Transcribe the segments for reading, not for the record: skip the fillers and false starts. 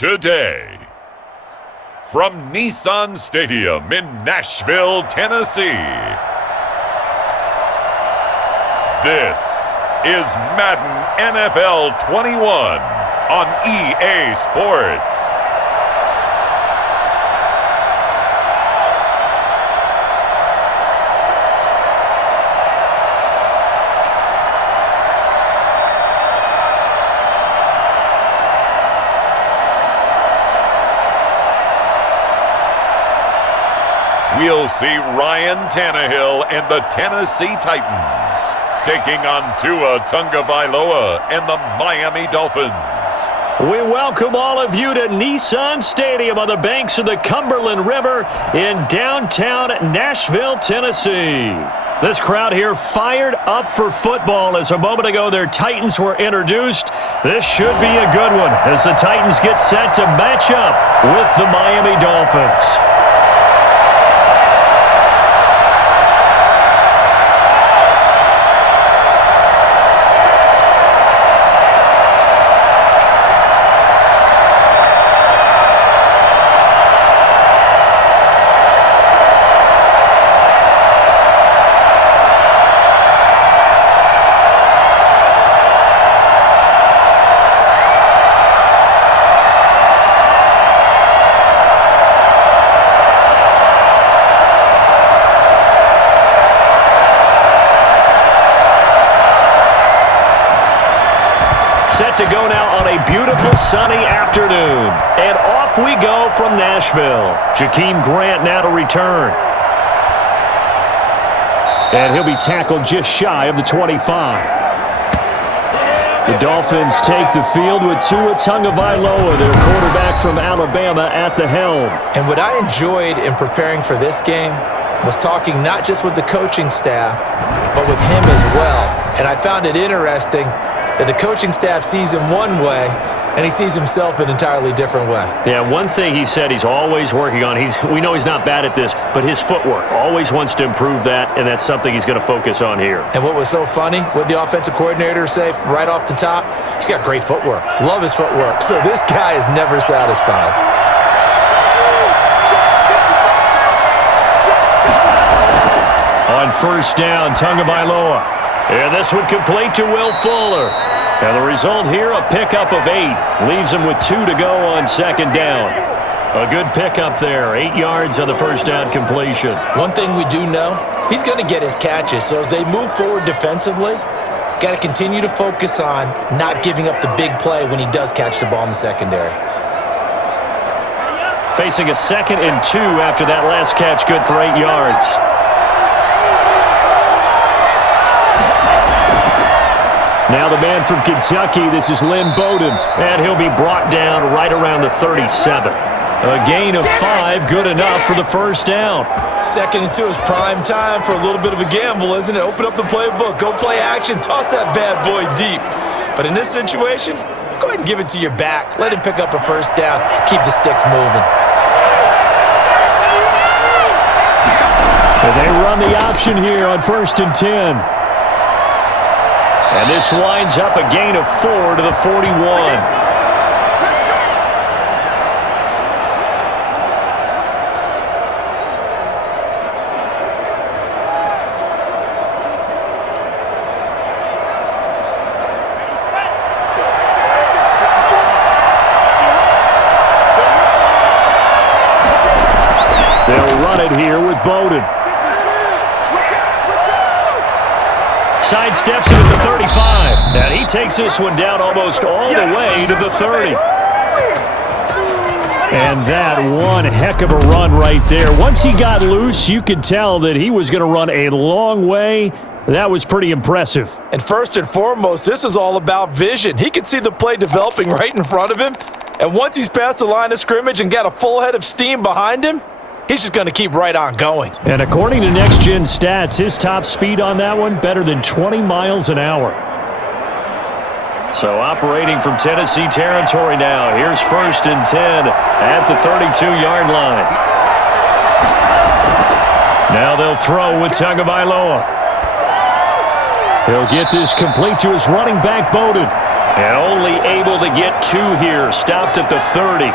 today. From Nissan Stadium in Nashville, Tennessee, this is Madden NFL 21 on EA Sports. We'll see Ryan Tannehill and the Tennessee Titans taking on Tua Tagovailoa and the Miami Dolphins. We welcome all of you to Nissan Stadium on the banks of the Cumberland River in downtown Nashville, Tennessee. This crowd here fired up for football as a moment ago their Titans were introduced. This should be a good one as the Titans get set to match up with the Miami Dolphins. Set to go now on a beautiful sunny afternoon. And off we go from Nashville. Jakeem Grant now to return. And he'll be tackled just shy of the 25. The Dolphins take the field with Tua Tagovailoa, their quarterback from Alabama, at the helm. And what I enjoyed in preparing for this game was talking not just with the coaching staff, but with him as well. And I found it interesting that the coaching staff sees him one way, and he sees himself an entirely different way. Yeah, one thing he said he's always working on, we know he's not bad at this, but his footwork, always wants to improve that, and that's something he's going to focus on here. And what was so funny, what the offensive coordinator say right off the top, he's got great footwork. Love his footwork. So this guy is never satisfied. On first down, Tagovailoa. And this one complete to Will Fuller. And the result here, a pickup of 8. Leaves him with 2 to go on second down. A good pickup there, 8 yards on the first down completion. One thing we do know, he's going to get his catches. So as they move forward defensively, got to continue to focus on not giving up the big play when he does catch the ball in the secondary. Facing a 2nd and 2 after that last catch, good for 8 yards. Now the man from Kentucky, this is Lynn Bowden, and he'll be brought down right around the 37. A gain of 5, good enough for the first down. 2nd and 2 is prime time for a little bit of a gamble, isn't it? Open up the playbook, go play action, toss that bad boy deep. But in this situation, go ahead and give it to your back. Let him pick up a first down, keep the sticks moving. And they run the option here on 1st and 10. And this winds up a gain of 4 to the 41. They'll run it here with Bowden. Sidesteps it at the 35. And he takes this one down almost all the way to the 30. And that one heck of a run right there. Once he got loose, you could tell that he was going to run a long way. That was pretty impressive. And first and foremost, this is all about vision. He could see the play developing right in front of him. And once he's past the line of scrimmage and got a full head of steam behind him, he's just going to keep right on going. And according to Next Gen Stats, his top speed on that one, better than 20 miles an hour. So operating from Tennessee territory now. Here's 1st and 10 at the 32-yard line. Now they'll throw with Tagovailoa. He'll get this complete to his running back, Bowden. And only able to get 2 here. Stopped at the 30.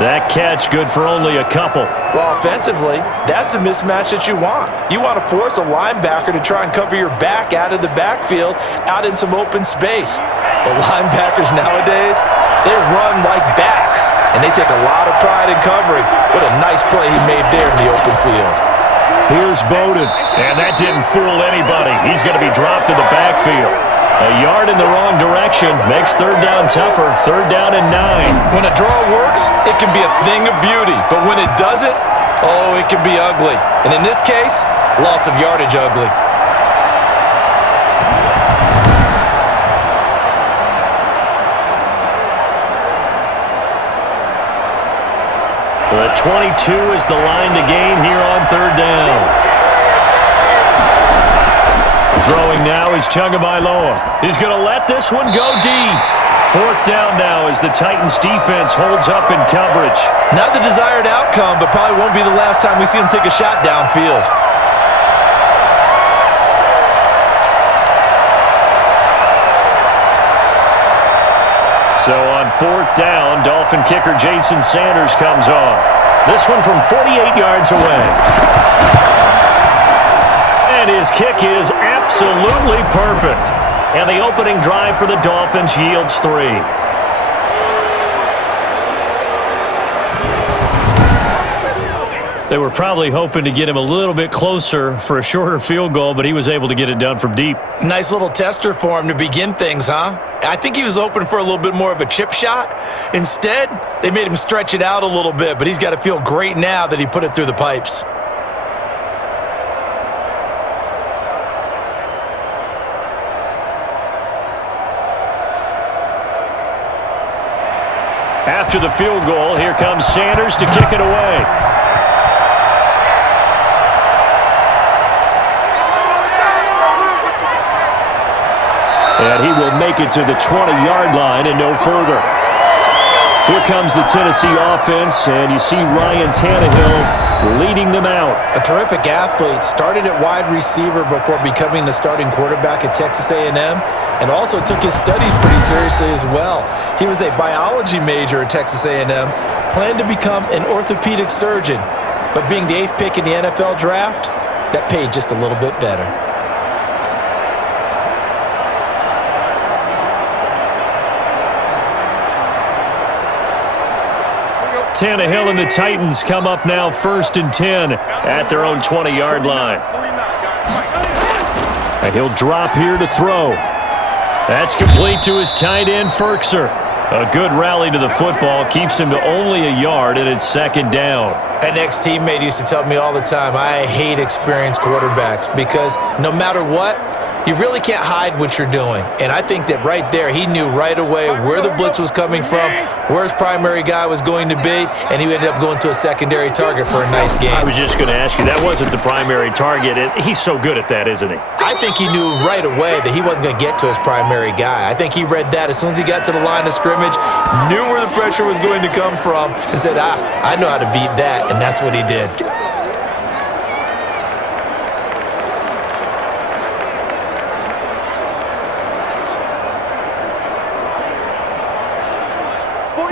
That catch good for only a couple. Well, offensively, that's the mismatch that you want. You want to force a linebacker to try and cover your back out of the backfield, out in some open space. But linebackers nowadays, they run like backs, and they take a lot of pride in covering. What a nice play he made there in the open field. Here's Bowden, and that didn't fool anybody. He's going to be dropped in the backfield. A yard in the wrong direction makes third down tougher. Third down and 9. When a draw works, it can be a thing of beauty. But when it doesn't, oh, it can be ugly. And in this case, loss of yardage ugly. The 22 is the line to gain here on third down. Throwing now is Tagovailoa. He's going to let this one go deep. Fourth down now as the Titans defense holds up in coverage. Not the desired outcome, but probably won't be the last time we see him take a shot downfield. So on fourth down, Dolphin kicker Jason Sanders comes on. This one from 48 yards away. And his kick is absolutely perfect. And the opening drive for the Dolphins yields 3. They were probably hoping to get him a little bit closer for a shorter field goal, but he was able to get it done from deep. Nice little tester for him to begin things, huh? I think he was hoping for a little bit more of a chip shot. Instead, they made him stretch it out a little bit, but he's got to feel great now that he put it through the pipes. After the field goal, here comes Sanders to kick it away. And he will make it to the 20-yard line and no further. Here comes the Tennessee offense, and you see Ryan Tannehill leading them out. A terrific athlete, started at wide receiver before becoming the starting quarterback at Texas A&M, and also took his studies pretty seriously as well. He was a biology major at Texas A&M, planned to become an orthopedic surgeon, but being the 8th pick in the NFL draft, that paid just a little bit better. Tannehill and the Titans come up now 1st and 10 at their own 20-yard line. And he'll drop here to throw. That's complete to his tight end, Ferkser. A good rally to the football keeps him to only a yard, and it's 2nd down. An ex-teammate used to tell me all the time, I hate experienced quarterbacks because no matter what, you really can't hide what you're doing. And I think that right there, he knew right away where the blitz was coming from, where his primary guy was going to be, and he ended up going to a secondary target for a nice game. I was just going to ask you, that wasn't the primary target. He's so good at that, isn't he? I think he knew right away that he wasn't going to get to his primary guy. I think he read that as soon as he got to the line of scrimmage, knew where the pressure was going to come from, and said, I know how to beat that, and that's what he did.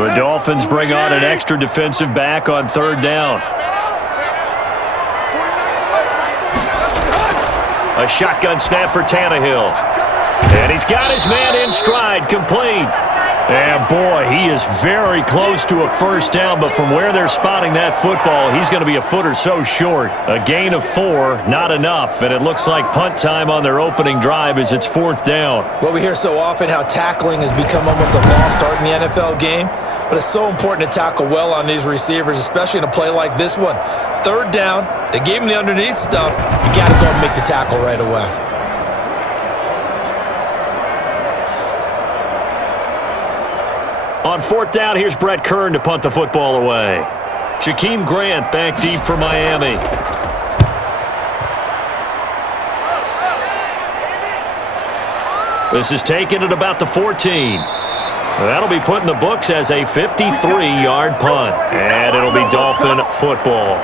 The Dolphins bring on an extra defensive back on 3rd down. A shotgun snap for Tannehill. And he's got his man in stride, complete. And boy, he is very close to a 1st down, but from where they're spotting that football, he's going to be a foot or so short. A gain of 4, not enough, and it looks like punt time on their opening drive as it's 4th down. Well, we hear so often how tackling has become almost a lost art in the NFL game, but it's so important to tackle well on these receivers, especially in a play like this one. 3rd down, they gave him the underneath stuff, you got to go and make the tackle right away. On 4th down, here's Brett Kern to punt the football away. Jakeem Grant back deep for Miami. This is taken at about the 14. That'll be put in the books as a 53-yard punt. And it'll be Dolphin football.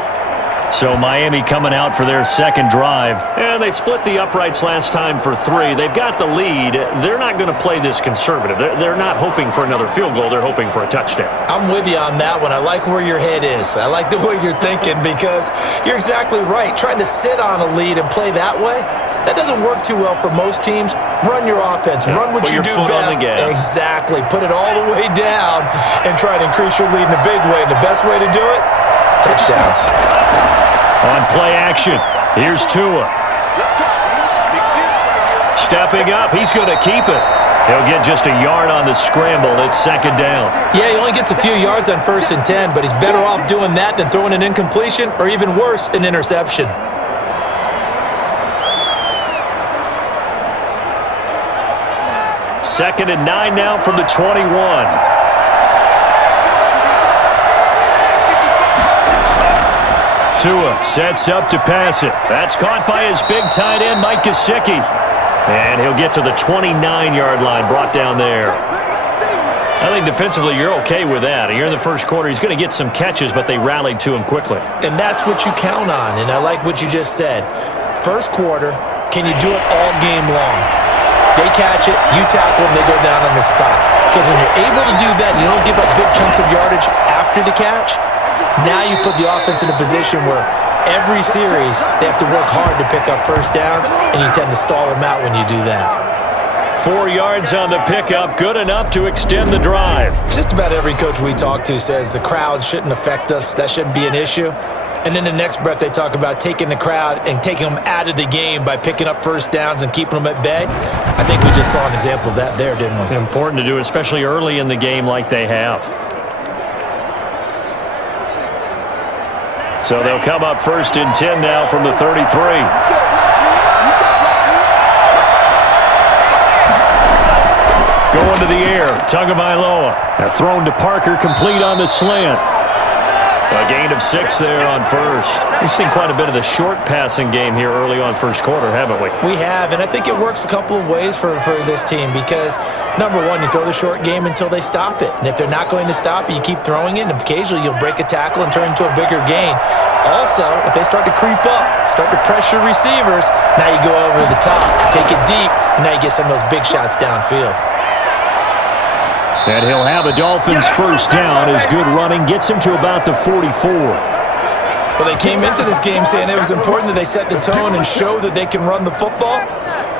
So Miami coming out for their second drive. And they split the uprights last time for 3. They've got the lead. They're not going to play this conservative. They're not hoping for another field goal. They're hoping for a touchdown. I'm with you on that one. I like where your head is. I like the way you're thinking because you're exactly right. Trying to sit on a lead and play that way, that doesn't work too well for most teams. Run your offense. Run what you do best. Exactly. Put it all the way down and try to increase your lead in a big way. And the best way to do it, touchdowns. On play action, here's Tua. Stepping up, he's going to keep it. He'll get just a yard on the scramble. It's second down. Yeah, he only gets a few yards on 1st and 10, but he's better off doing that than throwing an incompletion or even worse, an interception. Second and 9 now from the 21. Tua sets up to pass it. That's caught by his big tight end, Mike Gesicki. And he'll get to the 29-yard line, brought down there. I think defensively you're okay with that. You're in the first quarter. He's going to get some catches, but they rallied to him quickly. And that's what you count on, and I like what you just said. First quarter, can you do it all game long? They catch it, you tackle them, they go down on the spot. Because when you're able to do that, you don't give up big chunks of yardage after the catch. Now you put the offense in a position where every series they have to work hard to pick up first downs, and you tend to stall them out when you do that. 4 yards on the pickup, good enough to extend the drive. Just about every coach we talk to says the crowd shouldn't affect us. That shouldn't be an issue. And then the next breath they talk about taking the crowd and taking them out of the game by picking up first downs and keeping them at bay. I think we just saw an example of that there, didn't we? Important to do, especially early in the game like they have. So they'll come up 1st and 10 now from the 33. Going to the air, Tagovailoa. Thrown to Parker, complete on the slant. A gain of 6 there on first. We've seen quite a bit of the short passing game here early on first quarter, haven't we? We have, and I think it works a couple of ways for this team because, number one, you throw the short game until they stop it. And if they're not going to stop it, you keep throwing it, and occasionally you'll break a tackle and turn into a bigger gain. Also, if they start to creep up, start to pressure receivers, now you go over the top, take it deep, and now you get some of those big shots downfield. And he'll have a Dolphins first down as good running gets him to about the 44. Well, they came into this game saying it was important that they set the tone and show that they can run the football.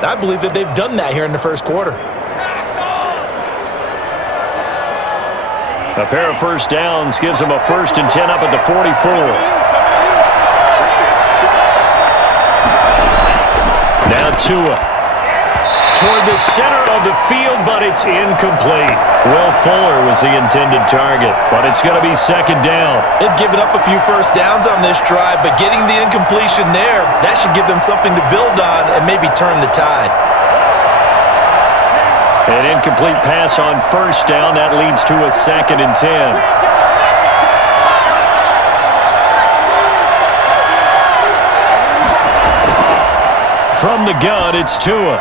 I believe that they've done that here in the first quarter. A pair of first downs gives them a 1st and 10 up at the 44. Now Tua. Toward the center of the field, but it's incomplete. Will Fuller was the intended target, but it's going to be second down. They've given up a few first downs on this drive, but getting the incompletion there, that should give them something to build on and maybe turn the tide. An incomplete pass on first down. That leads to a 2nd and 10. From the gun, it's Tua.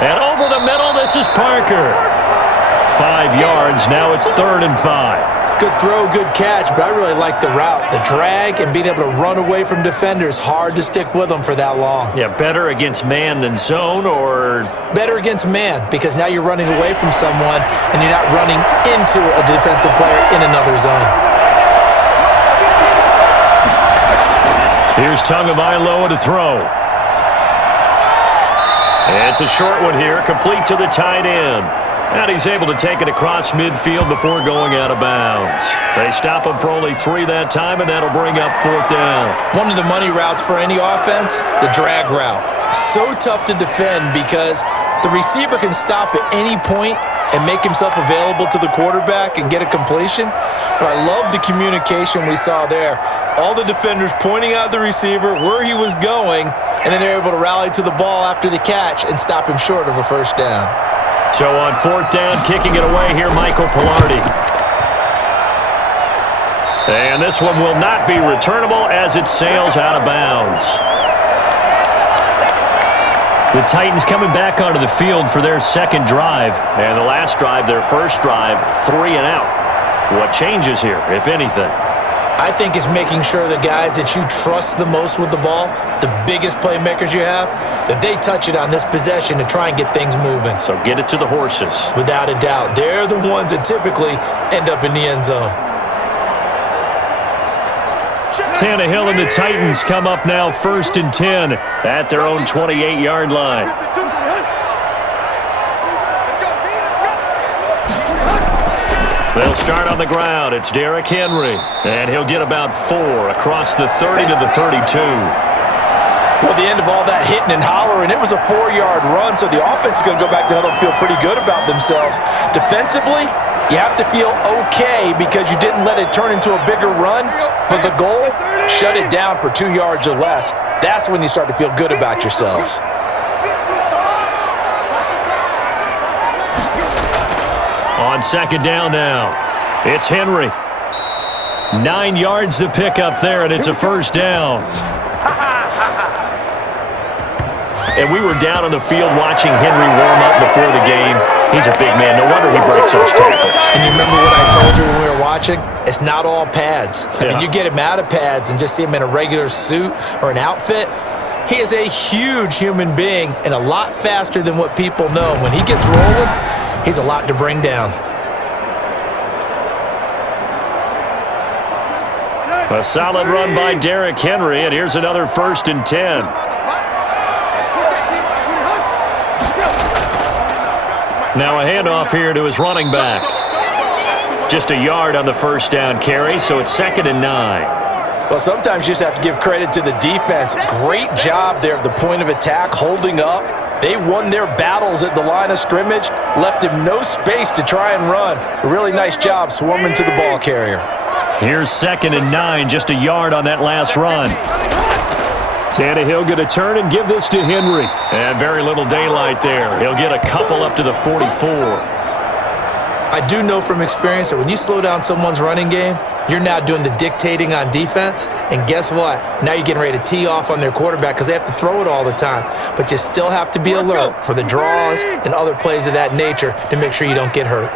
And over the middle, this is Parker. 5 yards, now it's 3rd and 5. Good throw, good catch, but I really like the route. The drag and being able to run away from defenders, hard to stick with them for that long. Yeah, better against man than zone, or? Better against man, because now you're running away from someone and you're not running into a defensive player in another zone. Here's Tagovailoa to throw. It's a short one here, complete to the tight end. And he's able to take it across midfield before going out of bounds. They stop him for only 3 that time, and that'll bring up 4th down. One of the money routes for any offense, the drag route. So tough to defend because the receiver can stop at any point and make himself available to the quarterback and get a completion. But I love the communication we saw there. All the defenders pointing out the receiver, where he was going, and then they're able to rally to the ball after the catch and stop him short of a first down. So on 4th down, kicking it away here, Michael Pilardi. And this one will not be returnable as it sails out of bounds. The Titans coming back onto the field for their second drive. And the last drive, their first drive, 3 and out. What changes here, if anything? I think it's making sure the guys that you trust the most with the ball, the biggest playmakers you have, that they touch it on this possession to try and get things moving. So get it to the horses. Without a doubt. They're the ones that typically end up in the end zone. Tannehill and the Titans come up now 1st and 10 at their own 28-yard line. They'll start on the ground. It's Derrick Henry, and he'll get about 4 across the 30 to the 32. Well, the end of all that hitting and hollering, it was a 4-yard run, so the offense is going to go back to huddle and feel pretty good about themselves. Defensively, you have to feel okay because you didn't let it turn into a bigger run, but the goal, shut it down for 2 yards or less. That's when you start to feel good about yourselves. On 2nd down now, it's Henry. 9 yards to pick up there, and it's a 1st down. And we were down on the field watching Henry warm up before the game. He's a big man. No wonder he breaks those tackles. And you remember what I told you when we were watching? It's not all pads. I mean, you get him out of pads and just see him in a regular suit or an outfit. He is a huge human being and a lot faster than what people know. When he gets rolling, he's a lot to bring down. A solid run by Derrick Henry, and here's another 1st and 10. Now a handoff here to his running back. Just a yard on the 1st down carry, so it's 2nd and 9. Well, sometimes you just have to give credit to the defense. Great job there at the point of attack, holding up. They won their battles at the line of scrimmage, left him no space to try and run. A really nice job swarming to the ball carrier. Here's 2nd and 9, just a yard on that last run. Tannehill going to turn and give this to Henry. And very little daylight there. He'll get a couple up to the 44. I do know from experience that when you slow down someone's running game, you're now doing the dictating on defense. And guess what? Now you're getting ready to tee off on their quarterback because they have to throw it all the time. But you still have to be alert for the draws and other plays of that nature to make sure you don't get hurt.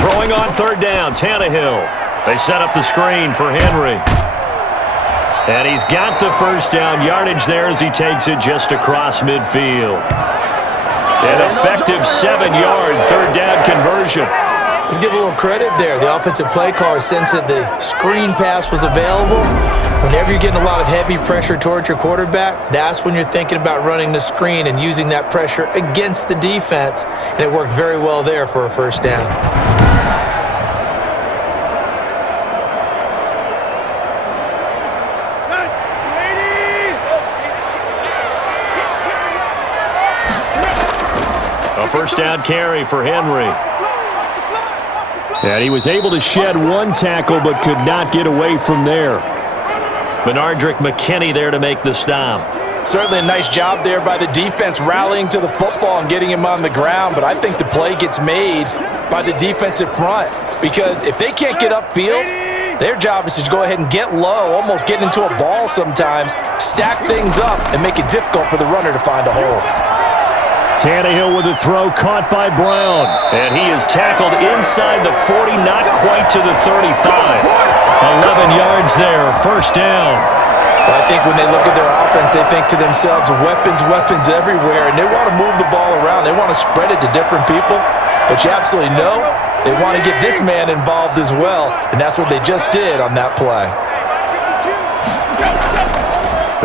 Throwing on 3rd down, Tannehill. They set up the screen for Henry. And he's got the 1st down yardage there as he takes it just across midfield. An effective 7-yard 3rd down conversion. Let's give a little credit there. The offensive play caller sensed that the screen pass was available. Whenever you're getting a lot of heavy pressure towards your quarterback, that's when you're thinking about running the screen and using that pressure against the defense. And it worked very well there for a 1st down. A 1st down carry for Henry. And he was able to shed 1 tackle but could not get away from there. Benardrick McKinney there to make the stop. Certainly a nice job there by the defense rallying to the football and getting him on the ground, but I think the play gets made by the defensive front because if they can't get upfield, their job is to go ahead and get low, almost get into a ball sometimes, stack things up, and make it difficult for the runner to find a hole. Tannehill with a throw caught by Brown. And he is tackled inside the 40, not quite to the 35. 11 yards there, 1st down. Well, I think when they look at their offense, they think to themselves, weapons everywhere, and they want to move the ball around. They want to spread it to different people. But you absolutely know they want to get this man involved as well, and that's what they just did on that play.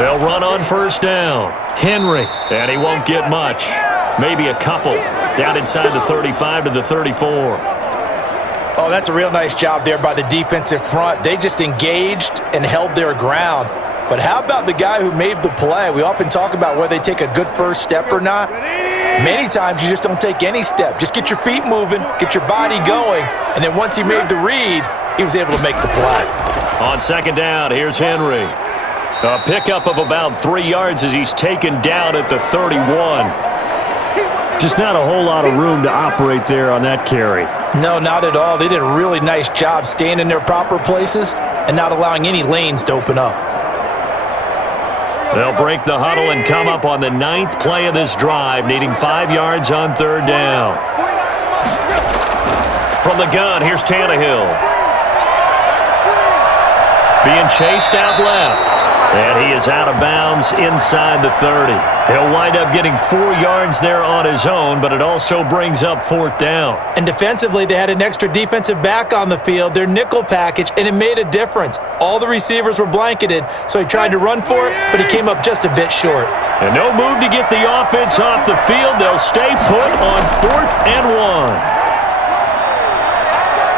They'll run on 1st down. Henry, and he won't get much. Maybe a couple. Down inside the 35 to the 34. Oh, that's a real nice job there by the defensive front. They just engaged and held their ground. But how about the guy who made the play? We often talk about whether they take a good first step or not. Many times you just don't take any step. Just get your feet moving, get your body going, and then once he made the read, he was able to make the play. On 2nd down, here's Henry. A pickup of about 3 yards as he's taken down at the 31. Just not a whole lot of room to operate there on that carry. No, not at all. They did a really nice job staying in their proper places and not allowing any lanes to open up. They'll break the huddle and come up on the 9th play of this drive, needing 5 yards on 3rd down. From the gun, here's Tannehill. Being chased out left. And he is out of bounds inside the 30. He'll wind up getting 4 yards there on his own, but it also brings up 4th down. And defensively, they had an extra defensive back on the field, their nickel package, and it made a difference. All the receivers were blanketed, so he tried to run for it, but he came up just a bit short. And no move to get the offense off the field. They'll stay put on 4th and 1.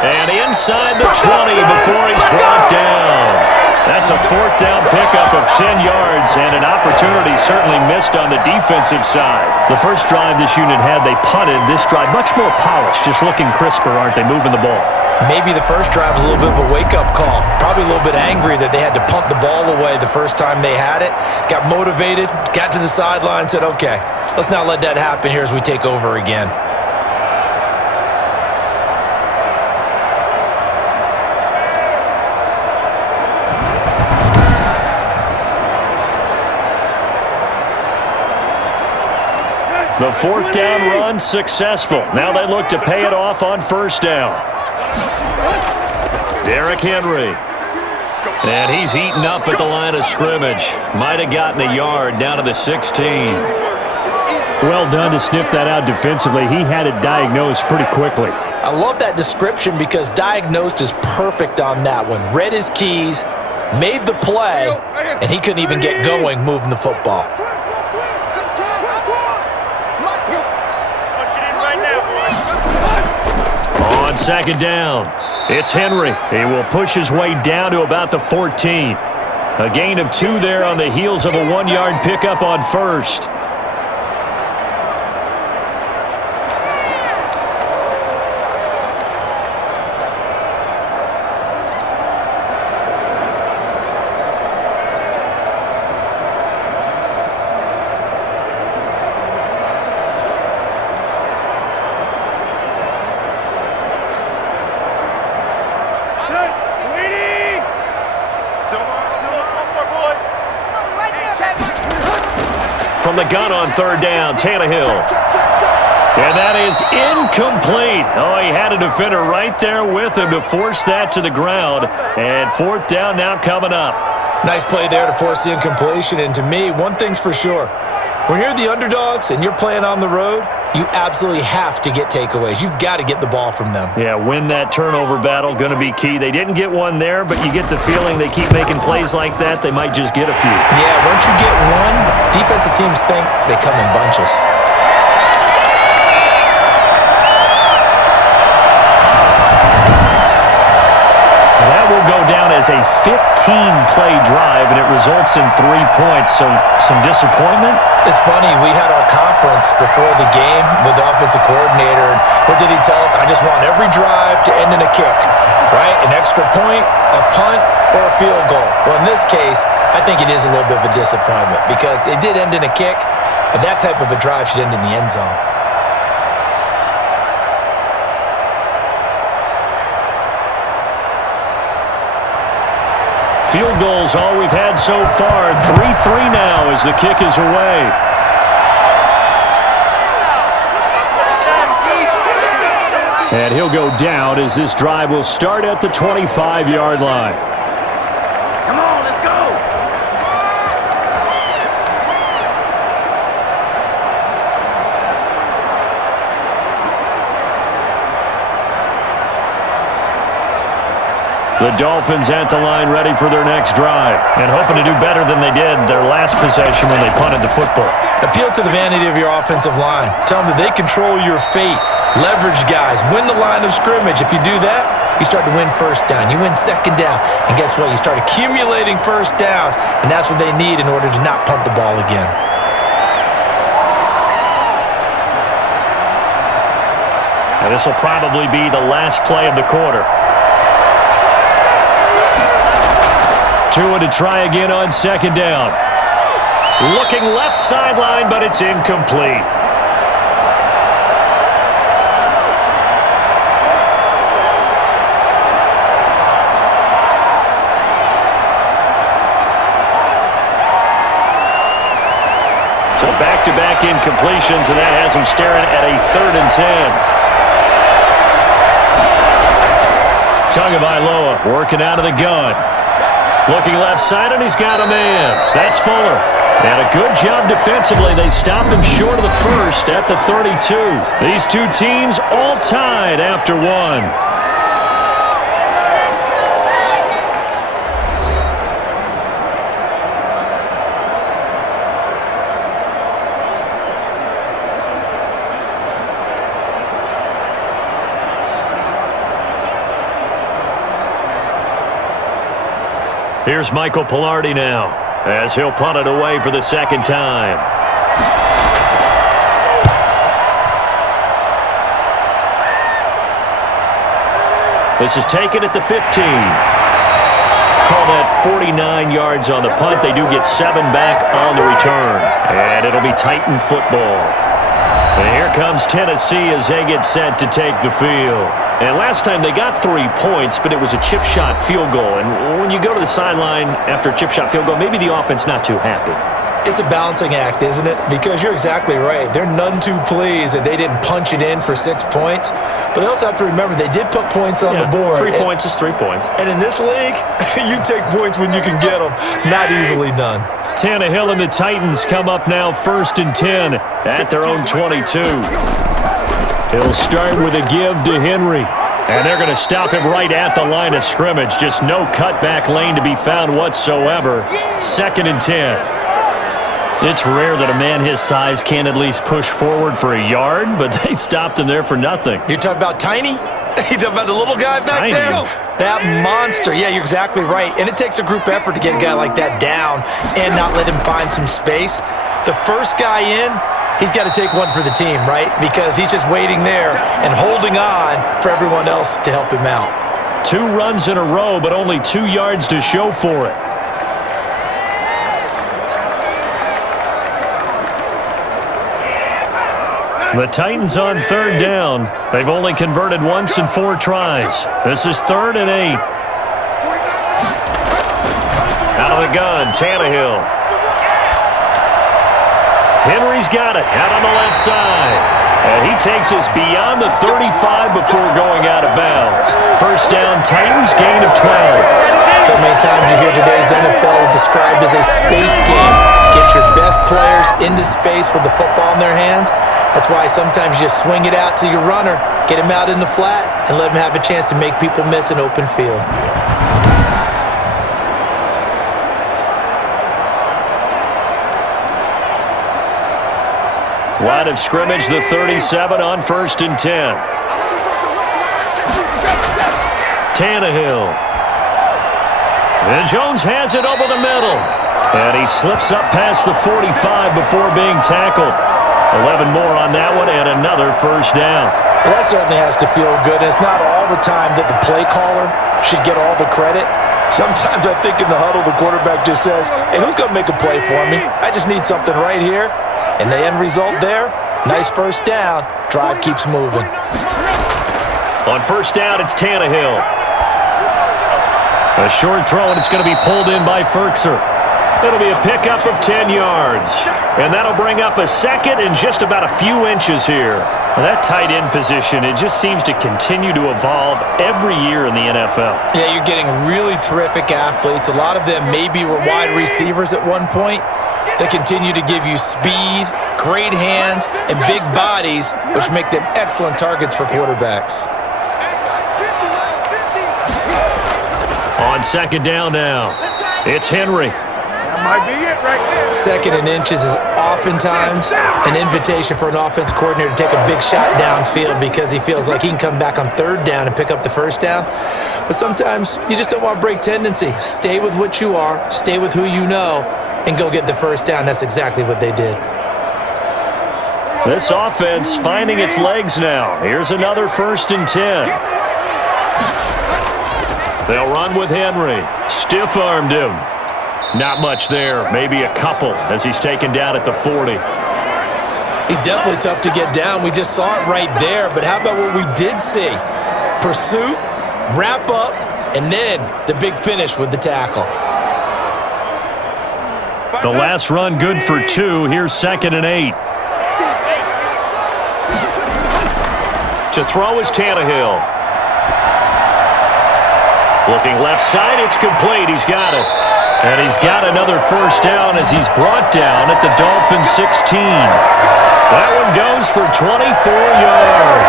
And inside the 20 before he's brought down. That's a 4th down pickup of 10 yards and an opportunity certainly missed on the defensive side. The first drive this unit had, they punted. This drive, much more polished, just looking crisper, aren't they, moving the ball? Maybe the first drive was a little bit of a wake-up call. Probably a little bit angry that they had to punt the ball away the first time they had it. Got motivated, got to the sideline, said, okay, let's not let that happen here as we take over again. The 4th down run successful. Now they look to pay it off on 1st down. Derrick Henry. And he's eaten up at the line of scrimmage. Might have gotten a yard down to the 16. Well done to sniff that out defensively. He had it diagnosed pretty quickly. I love that description because diagnosed is perfect on that one. Read his keys, made the play, and he couldn't even get going moving the football. On 2nd down, it's Henry. He will push his way down to about the 14. A gain of 2 there on the heels of a 1-yard pickup on 1st. From the gun on 3rd down, Tannehill. And that is incomplete. Oh, he had a defender right there with him to force that to the ground. And 4th down now coming up. Nice play there to force the incompletion. And to me, one thing's for sure. When you're the underdogs and you're playing on the road, you absolutely have to get takeaways. You've got to get the ball from them. Yeah, win that turnover battle, going to be key. They didn't get one there, but you get the feeling they keep making plays like that, they might just get a few. Yeah, once you get one, defensive teams think they come in bunches. That will go down as a 15-play drive, and it results in 3 points. So some disappointment? It's funny, we had our conference before the game with the offensive coordinator, and what did he tell us? I just want every drive to end in a kick, right? An extra point, a punt, or a field goal. Well, in this case, I think it is a little bit of a disappointment because it did end in a kick, but that type of a drive should end in the end zone. Field goals all we've had so far. 3-3 now as the kick is away. And he'll go down as this drive will start at the 25-yard line. Come on, let's go. The Dolphins at the line ready for their next drive and hoping to do better than they did their last possession when they punted the football. Appeal to the vanity of your offensive line. Tell them that they control your fate. Leverage guys. Win the line of scrimmage. If you do that, you start to win 1st down. You win 2nd down. And guess what? You start accumulating 1st downs, and that's what they need in order to not punt the ball again. And this will probably be the last play of the quarter. Tua to try again on 2nd down. Looking left sideline, but it's incomplete. So back-to-back incompletions, and that has him staring at a 3rd and 10. Tagovailoa working out of the gun. Looking left side, and he's got a man. That's Fuller. And a good job defensively. They stopped him short of the first at the 32. These two teams all tied after one. Here's Michael Pilardi now, as he'll punt it away for the second time. This is taken at the 15. Call that 49 yards on the punt. They do get 7 back on the return. And it'll be Titan football. And here comes Tennessee as they get set to take the field. And last time they got 3 points, but it was a chip shot field goal. And when you go to the sideline after a chip shot field goal, maybe the offense not too happy. It's a balancing act, isn't it? Because you're exactly right. They're none too pleased that they didn't punch it in for 6 points. But they also have to remember they did put points on the board. 3 points is 3 points. And in this league, you take points when you can get them. Not easily done. Tannehill and the Titans come up now 1st and 10 at their own 22. He'll start with a give to Henry. And they're going to stop him right at the line of scrimmage. Just no cutback lane to be found whatsoever. 2nd and 10. It's rare that a man his size can't at least push forward for a yard, but they stopped him there for nothing. You're talking about Tiny? You talking about the little guy back Tiny. there? That monster. Yeah, you're exactly right. And it takes a group effort to get a guy like that down and not let him find some space. The first guy in, he's got to take one for the team, right? Because he's just waiting there and holding on for everyone else to help him out. 2 runs in a row, but only 2 yards to show for it. The Titans on 3rd down. They've only converted once in 4 tries. This is 3rd and 8. Out of the gun, Tannehill. Henry's got it out on the left side. And he takes us beyond the 35 before going out of bounds. 1st down, Titans, gain of 12. So many times you hear today's NFL described as a space game. Get your best players into space with the football in their hands. That's why sometimes you just swing it out to your runner, get him out in the flat, and let him have a chance to make people miss an open field. Line of scrimmage, the 37 on 1st and 10. Tannehill. And Jones has it over the middle. And he slips up past the 45 before being tackled. 11 more on that one and another 1st down. Well, that certainly has to feel good. It's not all the time that the play caller should get all the credit. Sometimes I think in the huddle, the quarterback just says, hey, who's going to make a play for me? I just need something right here. And the end result there, nice 1st down. Drive keeps moving. On 1st down, it's Tannehill. A short throw, and it's going to be pulled in by Ferkser. It'll be a pickup of 10 yards. And that'll bring up a 2nd and just about a few inches here. Well, that tight end position, it just seems to continue to evolve every year in the NFL. Yeah, you're getting really terrific athletes. A lot of them maybe were wide receivers at one point. They continue to give you speed, great hands, and big bodies, which make them excellent targets for quarterbacks. On 2nd down now, it's Henry. Might be it right there. 2nd and inches is oftentimes an invitation for an offense coordinator to take a big shot downfield because he feels like he can come back on 3rd down and pick up the 1st down. But sometimes you just don't want to break tendency. Stay with what you are, stay with who you know, and go get the 1st down. That's exactly what they did. This offense finding its legs now. Here's another 1st and 10. They'll run with Henry. Stiff-armed him. Not much there, maybe a couple as he's taken down at the 40. He's definitely tough to get down. We just saw it right there, but how about what we did see? Pursuit, wrap up, and then the big finish with the tackle. The last run good for 2. Here's 2nd and 8. To throw is Tannehill. Looking left side, it's complete. He's got it. And he's got another first down as he's brought down at the Dolphins 16. That one goes for 24 yards.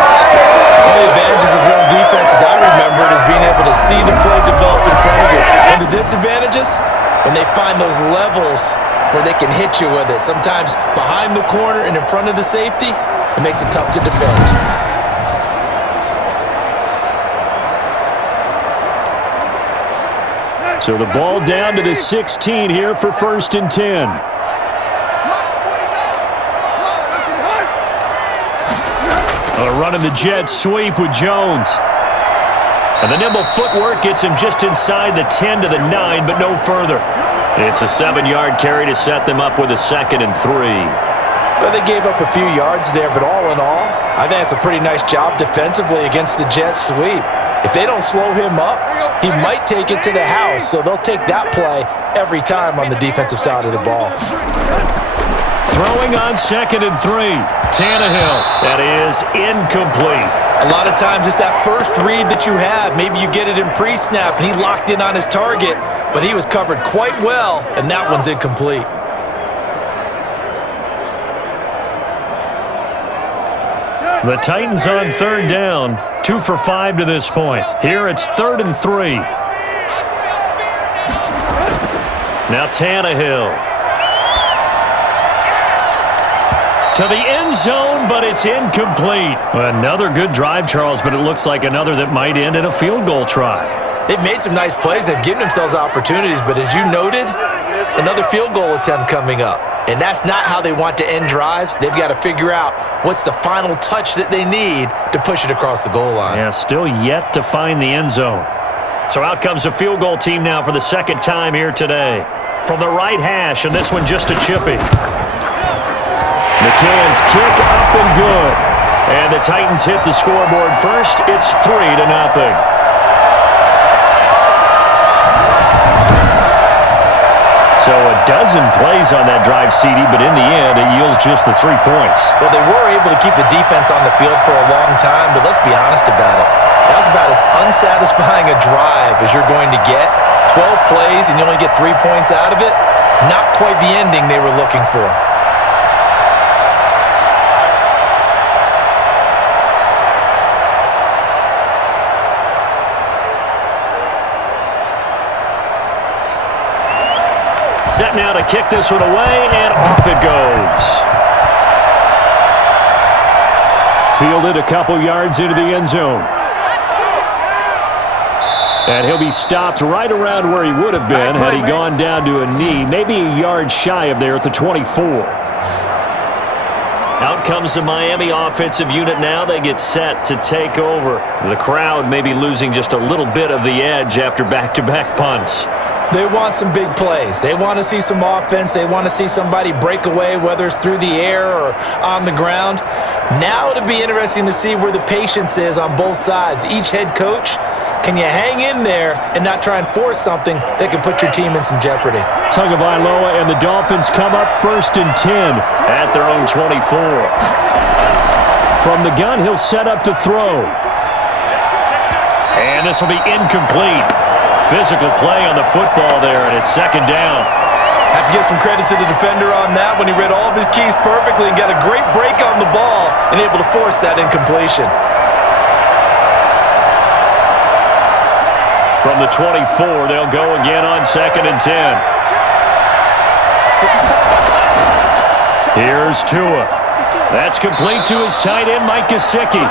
One of the advantages of zone defense, as I remember it, is being able to see the play develop in front of you. And the disadvantages, when they find those levels where they can hit you with it, sometimes behind the corner and in front of the safety, it makes it tough to defend. So the ball down to the 16 here for 1st and 10. Running the jet sweep with Jones. And the nimble footwork gets him just inside the 10 to the 9, but no further. It's a 7-yard carry to set them up with a 2nd and 3. Well, they gave up a few yards there, but all in all, I think it's a pretty nice job defensively against the jet sweep. If they don't slow him up, he might take it to the house, so they'll take that play every time on the defensive side of the ball. Throwing on 2nd and 3. Tannehill. That is incomplete. A lot of times it's that first read that you have. Maybe you get it in pre-snap, and he locked in on his target, but he was covered quite well, and that one's incomplete. The Titans on 3rd down. 2 for 5 to this point. Here it's 3rd and 3. Now Tannehill. To the end zone, but it's incomplete. Another good drive, Charles, but it looks like another that might end in a field goal try. They've made some nice plays. They've given themselves opportunities, but as you noted, another field goal attempt coming up. And that's not how they want to end drives. They've got to figure out what's the final touch that they need to push it across the goal line. Yeah, still yet to find the end zone. So out comes a field goal team now for the 2nd time here today. From the right hash, and this one just a chippy. McCann's kick up and good. And the Titans hit the scoreboard first. It's 3-0. So a dozen plays on that drive, CD, but in the end, it yields just the 3 points. Well, they were able to keep the defense on the field for a long time, but let's be honest about it. That was about as unsatisfying a drive as you're going to get. 12 plays and you only get 3 points out of it. Not quite the ending they were looking for. Set now to kick this one away, and off it goes. Fielded a couple yards into the end zone. And he'll be stopped right around where he would have been had he gone down to a knee, maybe a yard shy of there at the 24. Out comes the Miami offensive unit now. They get set to take over. The crowd may be losing just a little bit of the edge after back-to-back punts. They want some big plays. They want to see some offense. They want to see somebody break away, whether it's through the air or on the ground. Now it'll be interesting to see where the patience is on both sides. Each head coach, can you hang in there and not try and force something that could put your team in some jeopardy? Tagovailoa and the Dolphins come up 1st and 10 at their own 24. From the gun, he'll set up to throw. And this will be incomplete. Physical play on the football there, and it's 2nd down. Have to give some credit to the defender on that when he read all of his keys perfectly and got a great break on the ball and able to force that incompletion. From the 24, they'll go again on 2nd and 10. Here's Tua. That's complete to his tight end, Mike Gesicki.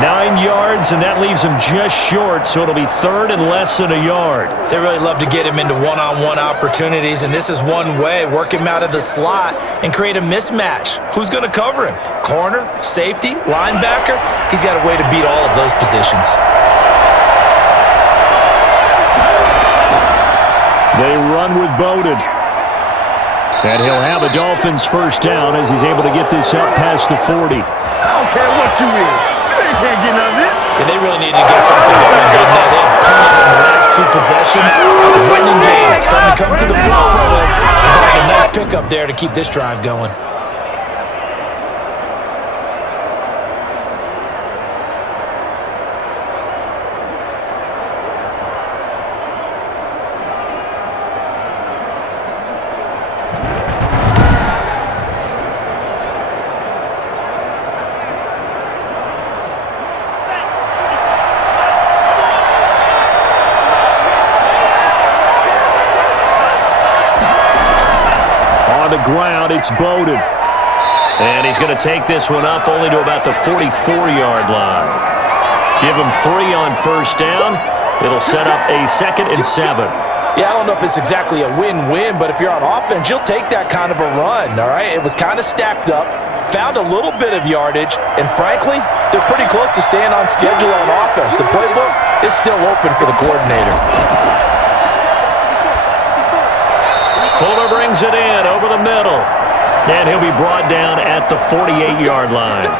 9 yards, and that leaves him just short, so it'll be 3rd and less than a yard. They really love to get him into one-on-one opportunities, and this is one way. Work him out of the slot and create a mismatch. Who's going to cover him? Corner, safety, linebacker? He's got a way to beat all of those positions. They run with Bowden. And he'll have a Dolphins first down as he's able to get this up past the 40. I don't care what you is. You can't get none of this. Yeah, they really need to get something going, didn't they? They punted in the last 2 possessions. The running game is starting to come to the front for them. Providing a nice pickup there to keep this drive going. ground. It's Bowden. And he's going to take this one up only to about the 44-yard line. Give him 3 on first down. It'll set up a 2nd and 7. Yeah, I don't know if it's exactly a win-win, but if you're on offense, you'll take that kind of a run, all right? It was kind of stacked up, found a little bit of yardage, and frankly, they're pretty close to staying on schedule on offense. The playbook is still open for the coordinator. Fuller brings it in over the middle, and he'll be brought down at the 48-yard line.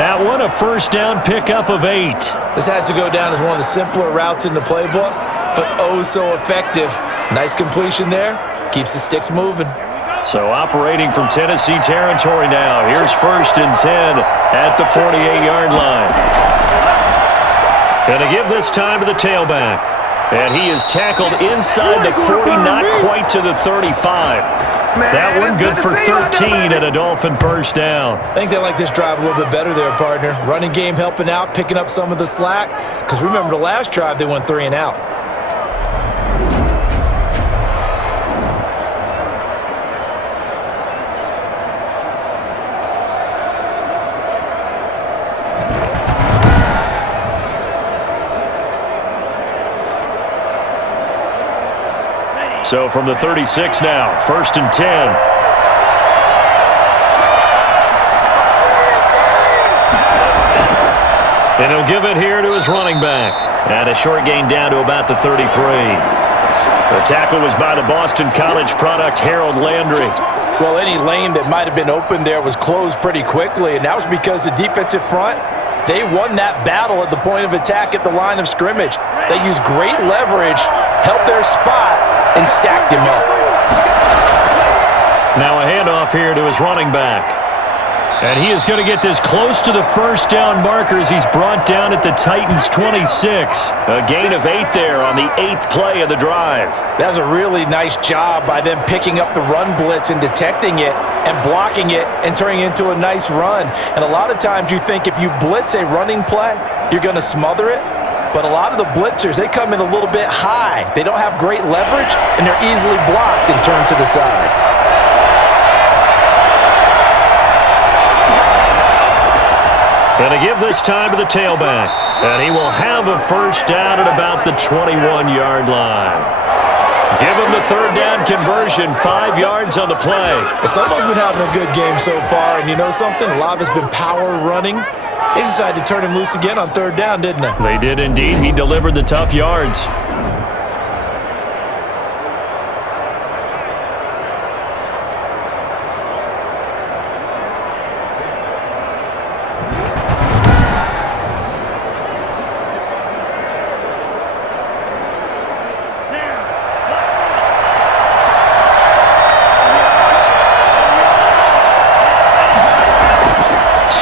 That one, a first down pickup of 8. This has to go down as one of the simpler routes in the playbook, but oh so effective. Nice completion there. Keeps the sticks moving. So operating from Tennessee territory now. Here's 1st and 10 at the 48-yard line. Going to give this time to the tailback. And he is tackled inside the 40, not quite to the 35. That one good for 13 and a Dolphin first down. I think they like this drive a little bit better there, partner. Running game helping out, picking up some of the slack. Because remember the last drive, they went 3 and out. So from the 36 now, 1st and 10. And he'll give it here to his running back. And a short gain down to about the 33. The tackle was by the Boston College product, Harold Landry. Well, any lane that might have been open there was closed pretty quickly, and that was because the defensive front, they won that battle at the point of attack at the line of scrimmage. They used great leverage, helped their spot, and stacked him up. Now a handoff here to his running back. And he is going to get this close to the first down marker as he's brought down at the Titans' 26. A gain of 8 there on the 8th play of the drive. That was a really nice job by them picking up the run blitz and detecting it and blocking it and turning it into a nice run. And a lot of times you think if you blitz a running play, you're going to smother it. But a lot of the blitzers, they come in a little bit high. They don't have great leverage, and they're easily blocked and turned to the side. Going to give this time to the tailback. And he will have a first down at about the 21-yard line. Give him the 3rd down conversion, 5 yards on the play. Someone's been having a good game so far, and you know something? A lot of it's been power running. They decided to turn him loose again on 3rd down, didn't they? They did indeed. He delivered the tough yards.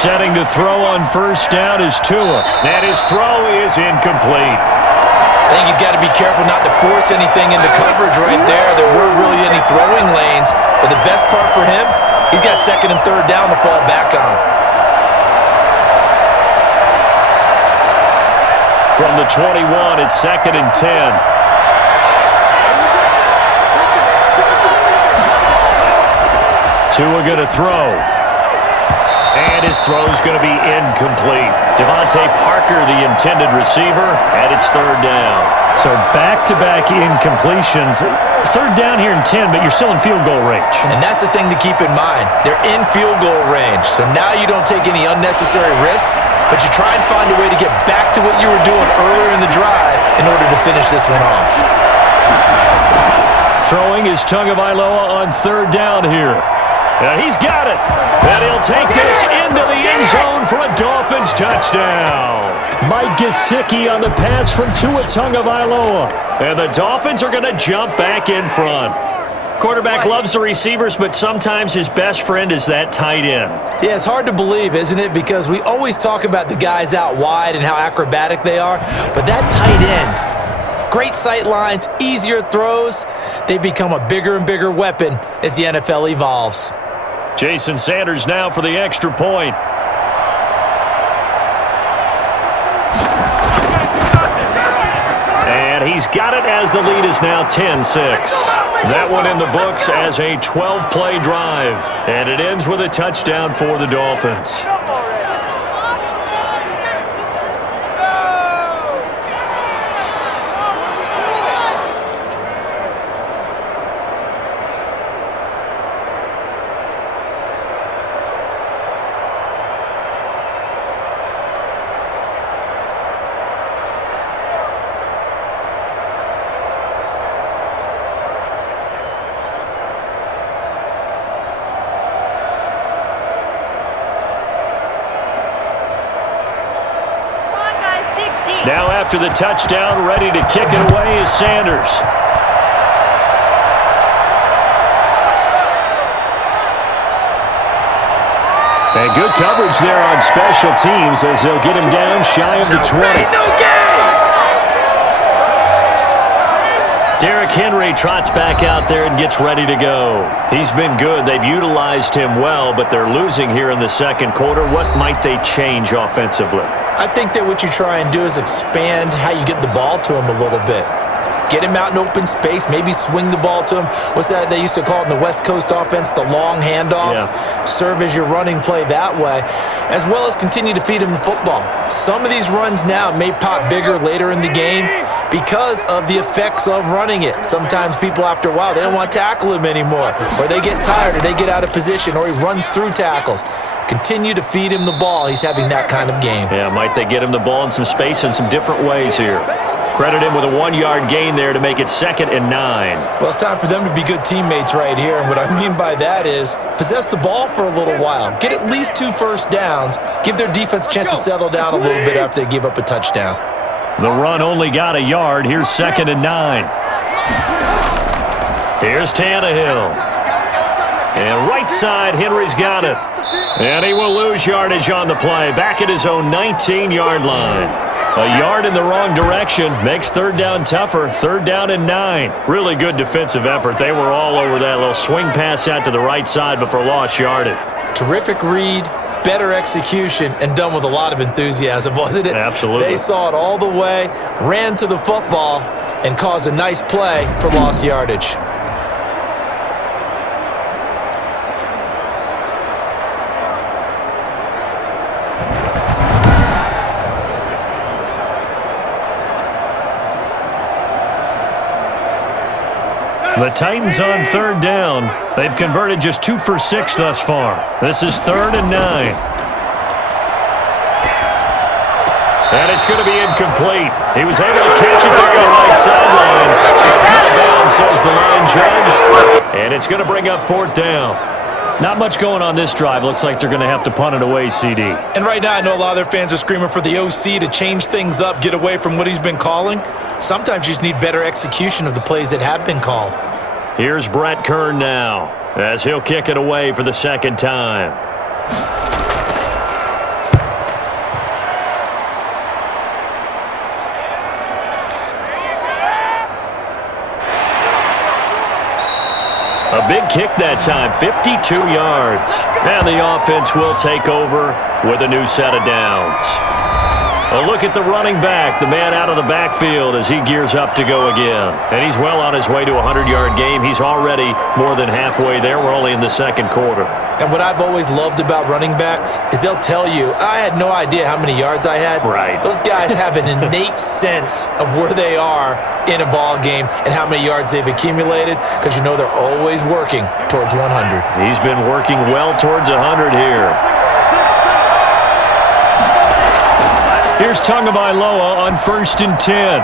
Setting to throw on first down is Tua. And his throw is incomplete. I think he's got to be careful not to force anything into coverage right there. There weren't really any throwing lanes. But the best part for him, he's got 2nd and 3rd down to fall back on. From the 21, it's 2nd and 10. Tua going to throw. And his throw is going to be incomplete. Devontae Parker, the intended receiver, and it's 3rd down. So back-to-back incompletions. 3rd down here in 10, but you're still in field goal range. And that's the thing to keep in mind. They're in field goal range. So now you don't take any unnecessary risks, but you try and find a way to get back to what you were doing earlier in the drive in order to finish this one off. Throwing is Tagovailoa on 3rd down here. And he's got it. And he'll take this into the end zone for a Dolphins touchdown. Mike Gesicki on the pass from Tua Tagovailoa. And the Dolphins are going to jump back in front. Quarterback loves the receivers, but sometimes his best friend is that tight end. Yeah, it's hard to believe, isn't it? Because we always talk about the guys out wide and how acrobatic they are. But that tight end, great sight lines, easier throws, they become a bigger and bigger weapon as the NFL evolves. Jason Sanders now for the extra point. And he's He's got it as the lead is now 10-6. That one in the books as a 12-play drive. And it ends with a touchdown for the Dolphins. Now after the touchdown, ready to kick it away is Sanders. And good coverage there on special teams as they'll get him down shy of the 20. Derrick Henry trots back out there and gets ready to go. He's been good. They've utilized him well, but they're losing here in the second quarter. What might they change offensively? I think that what you try and do is expand how you get the ball to him a little bit. Get him out in open space, maybe swing the ball to him. What's that they used to call it in the West Coast offense, the long handoff? Yeah. Serve as your running play that way, as well as continue to feed him the football. Some of these runs now may pop bigger later in the game because of the effects of running it. Sometimes people, after a while, they don't want to tackle him anymore, or they get tired, or they get out of position, or he runs through tackles. Continue to feed him the ball. He's having that kind of game. Yeah, might they get him the ball in some space in some different ways here. Credit him with a 1-yard gain there to make it 2nd and 9. Well, it's time for them to be good teammates right here, and what I mean by that is possess the ball for a little while. Get at least 2 first downs. Give their defense a chance to settle down a little bit after they give up a touchdown. The run only got a yard. Here's 2nd and 9. Here's Tannehill. And right side, Henry's got it. And he will lose yardage on the play. Back at his own 19-yard line. A yard in the wrong direction makes 3rd down tougher. 3rd down and 9. Really good defensive effort. They were all over that little swing pass out to the right side before lost yardage. Terrific read, better execution, and done with a lot of enthusiasm, wasn't it? Absolutely. They saw it all the way, ran to the football, and caused a nice play for lost yardage. The Titans on 3rd down. They've converted just 2 for 6 thus far. This is 3rd and 9. And it's going to be incomplete. He was able to catch it there on the right sideline. Out of bounds, says the line judge. And it's going to bring up 4th down. Not much going on this drive. Looks like they're going to have to punt it away, CD. And right now, I know a lot of their fans are screaming for the OC to change things up, get away from what he's been calling. Sometimes you just need better execution of the plays that have been called. Here's Brett Kern now, as he'll kick it away for the 2nd time. A big kick that time, 52 yards. And the offense will take over with a new set of downs. A look at the running back, the man out of the backfield as he gears up to go again. And he's well on his way to a 100-yard game. He's already more than halfway there. We're only in the 2nd quarter. And what I've always loved about running backs is they'll tell you, I had no idea how many yards I had. Right. Those guys have an innate sense of where they are in a ball game and how many yards they've accumulated because you know they're always working towards 100. He's been working well towards 100 here. Here's Tagovailoa on 1st and 10.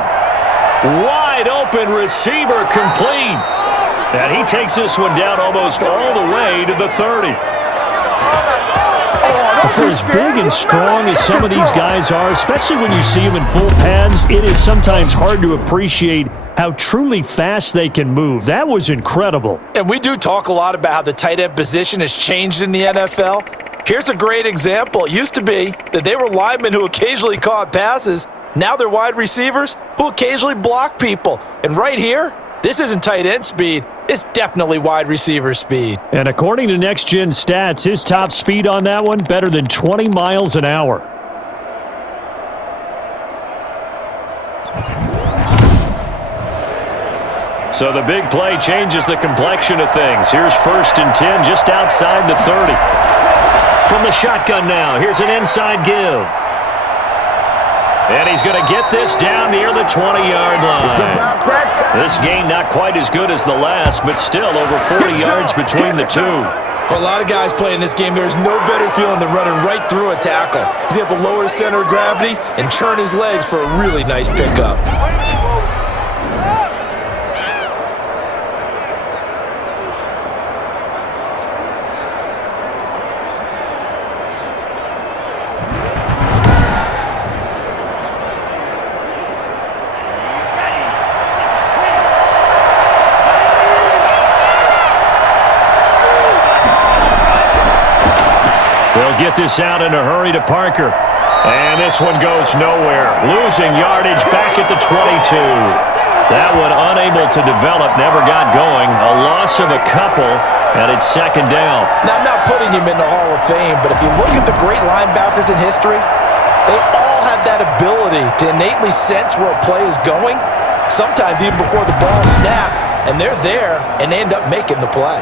Wide open receiver complete. And he takes this one down almost all the way to the 30. For as big and strong as some of these guys are, especially when you see them in full pads, it is sometimes hard to appreciate how truly fast they can move. That was incredible. And we do talk a lot about how the tight end position has changed in the NFL. Here's a great example. It used to be that they were linemen who occasionally caught passes. Now they're wide receivers who occasionally block people. And right here, this isn't tight end speed. It's definitely wide receiver speed. And according to Next Gen Stats, his top speed on that one, better than 20 miles an hour. So the big play changes the complexion of things. Here's 1st and 10 just outside the 30. From the shotgun now, here's an inside give. And he's going to get this down near the 20-yard line. This gain not quite as good as the last, but still over 40 yards between the two. For a lot of guys playing this game, there's no better feeling than running right through a tackle. He's able to lower his center of gravity and turn his legs for a really nice pickup. Get this out in a hurry to Parker. And this one goes nowhere. Losing yardage back at the 22. That one unable to develop, never got going. A loss of a couple, and it's 2nd down. Now, I'm not putting him in the Hall of Fame, but if you look at the great linebackers in history, they all have that ability to innately sense where a play is going, sometimes even before the ball snaps, and they're there, and they end up making the play.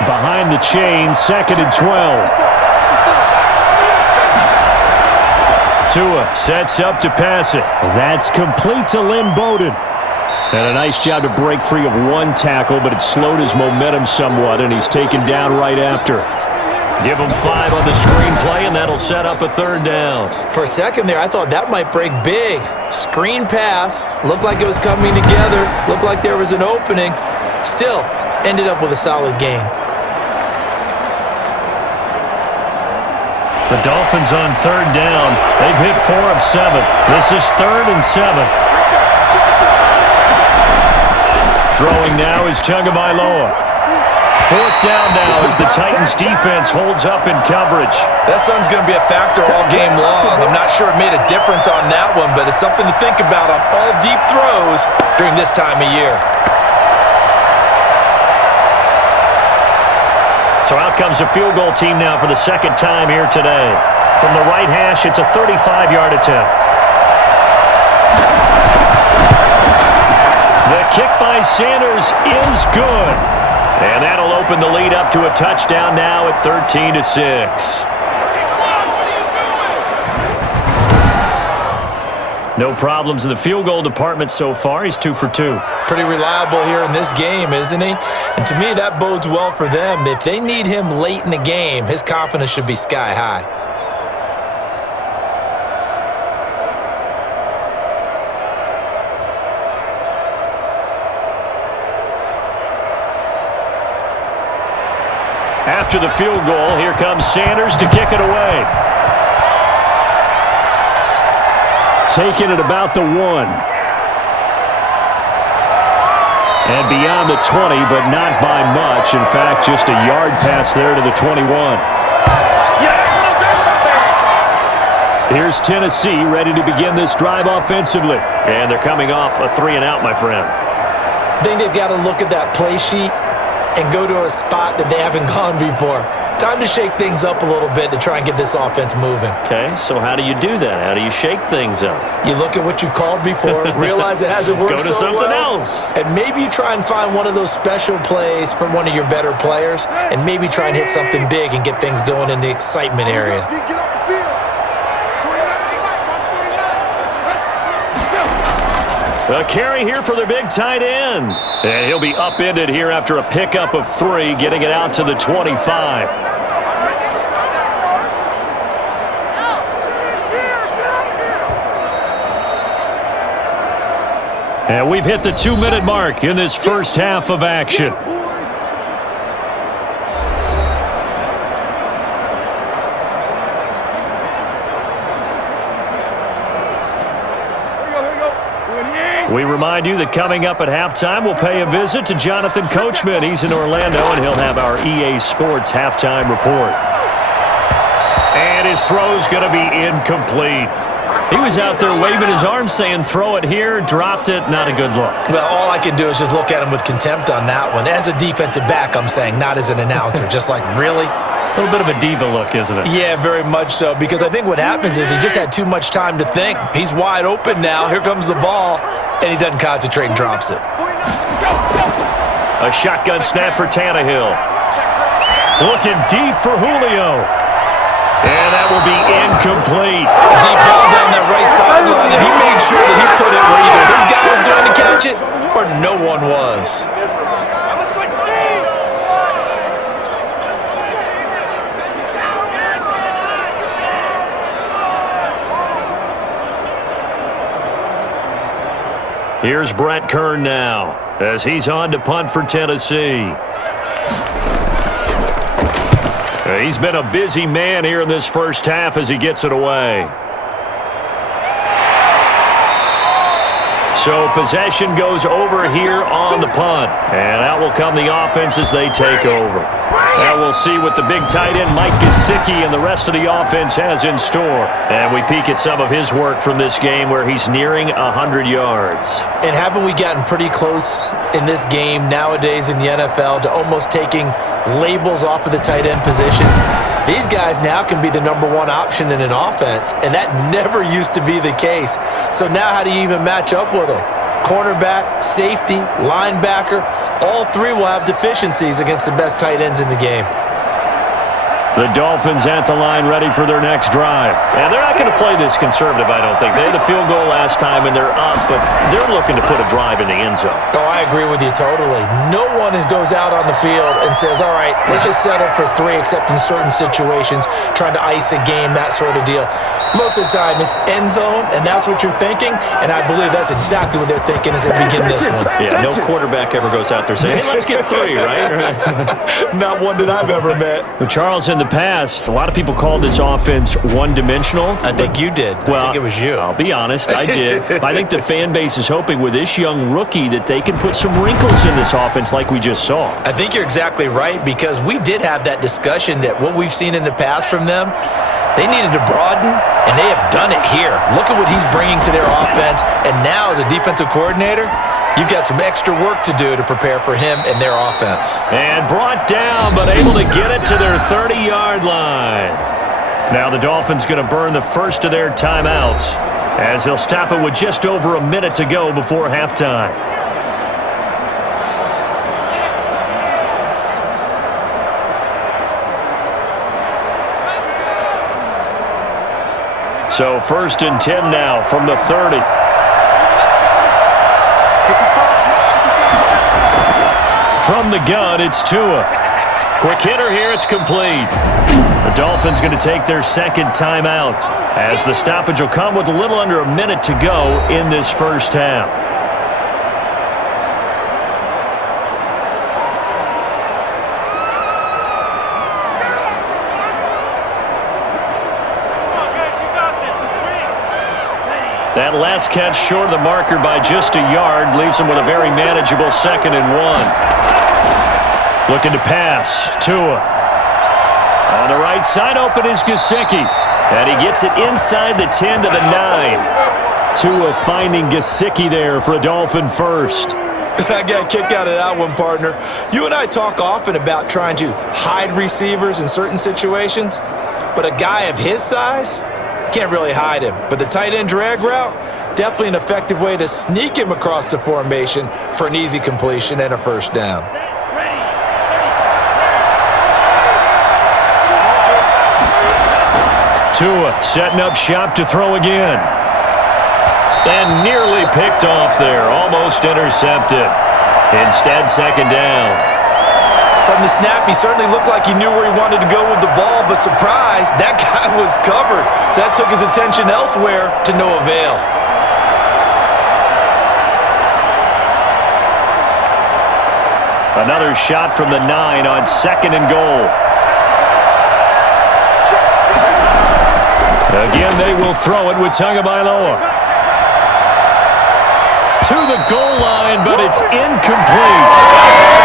Behind the chain, 2nd and 12. Tua sets up to pass it. That's complete to Lynn Bowden. And a nice job to break free of one tackle, but it slowed his momentum somewhat, and he's taken down right after. Give him 5 on the screen play, and that'll set up a 3rd down. For a second there, I thought that might break big. Screen pass. Looked like it was coming together. Looked like there was an opening. Still, ended up with a solid game. The Dolphins on 3rd down. They've hit 4 of 7. This is 3rd and 7. Throwing now is Tagovailoa. 4th down now as the Titans defense holds up in coverage. That sun's going to be a factor all game long. I'm not sure it made a difference on that one, but it's something to think about on all deep throws during this time of year. So out comes a field goal team now for the 2nd time here today. From the right hash, it's a 35-yard attempt. The kick by Sanders is good. And that'll open the lead up to a touchdown now at 13-6. No problems in the field goal department so far. He's 2 for 2. Pretty reliable here in this game, isn't he? And to me, that bodes well for them. If they need him late in the game, his confidence should be sky high. After the field goal, here comes Sanders to kick it away. Taking it about the 1. And beyond the 20, but not by much. In fact, just a yard pass there to the 21. Here's Tennessee ready to begin this drive offensively. And they're coming off a 3-and-out, my friend. I think they've got to look at that play sheet and go to a spot that they haven't gone before. Time to shake things up a little bit to try and get this offense moving. Okay, so how do you do that? How do you shake things up? You look at what you've called before, realize it hasn't worked Go to so something well, else. and maybe you try and find one of those special plays from one of your better players, and maybe try and hit something big and get things going in the excitement area. A carry here for the big tight end. And he'll be upended here after a pickup of 3, getting it out to the 25. And we've hit the 2-minute mark in this first half of action. We remind you that coming up at halftime, we'll pay a visit to Jonathan Coachman. He's in Orlando, and he'll have our EA Sports halftime report. And his throw's going to be incomplete. He was out there waving his arms saying, throw it here, dropped it, not a good look. Well, all I can do is just look at him with contempt on that one. As a defensive back, I'm saying, not as an announcer. Just like, really? A little bit of a diva look, isn't it? Yeah, very much so, because I think what happens is he just had too much time to think. He's wide open now. Here comes the ball, and he doesn't concentrate and drops it. A shotgun snap for Tannehill. Looking deep for Julio. And that will be incomplete. Deep ball down that right sideline, and he made sure that he put it where either his guy was going to catch it or no one was. Here's Brett Kern now as he's on to punt for Tennessee. He's been a busy man here in this first half as he gets it away. So possession goes over here on the punt. And out will come the offense as they take over. Now we'll see what the big tight end Mike Gesicki and the rest of the offense has in store. And we peek at some of his work from this game where he's nearing 100 yards. And haven't we gotten pretty close in this game nowadays in the NFL to almost taking labels off of the tight end position? These guys now can be the #1 option in an offense, and that never used to be the case. So now how do you even match up with them? Cornerback, safety, linebacker, all three will have deficiencies against the best tight ends in the game. The Dolphins at the line ready for their next drive. And they're not going to play this conservative, I don't think. They had the field goal last time, and they're up, but they're looking to put a drive in the end zone. Oh, I agree with you totally. No one goes out on the field and says, all right, let's just settle for 3, except in certain situations, trying to ice a game, that sort of deal. Most of the time, it's end zone, and that's what you're thinking, and I believe that's exactly what they're thinking as they begin this one. Yeah, no quarterback ever goes out there saying, hey, let's get 3, right? Not one that I've ever met. Well, Charles, in the past, a lot of people called this offense one-dimensional. I think you did. Well, I think it was you. I'll be honest, I did. I think the fan base is hoping with this young rookie that they can put some wrinkles in this offense like we just saw. I think you're exactly right, because we did have that discussion that what we've seen in the past from them, they needed to broaden, and they have done it here. Look at what he's bringing to their offense, and now as a defensive coordinator, you've got some extra work to do to prepare for him and their offense. And brought down, but able to get it to their 30-yard line. Now the Dolphins going to burn the first of their timeouts as they'll stop it with just over a minute to go before halftime. So 1st and 10 now from the 30. From the gun, it's Tua. Quick hitter here, it's complete. The Dolphins going to take their second timeout as the stoppage will come with a little under a minute to go in this first half. That last catch short of the marker by just a yard leaves him with a very manageable 2nd and 1. Looking to pass. Tua. On the right side, open is Gesicki. And he gets it inside the 10 to the 9. Tua finding Gesicki there for a Dolphin first. I got a kick out of that one, partner. You and I talk often about trying to hide receivers in certain situations, but a guy of his size can't really hide him. But the tight end drag route, definitely an effective way to sneak him across the formation for an easy completion and a first down. Tua setting up shop to throw again. And nearly picked off there, almost intercepted. Instead, 2nd down. From the snap, he certainly looked like he knew where he wanted to go with the ball, but surprise, that guy was covered. So that took his attention elsewhere to no avail. Another shot from the 9 on 2nd and goal. Again, they will throw it with Tagovailoa. To the goal line, but it's incomplete.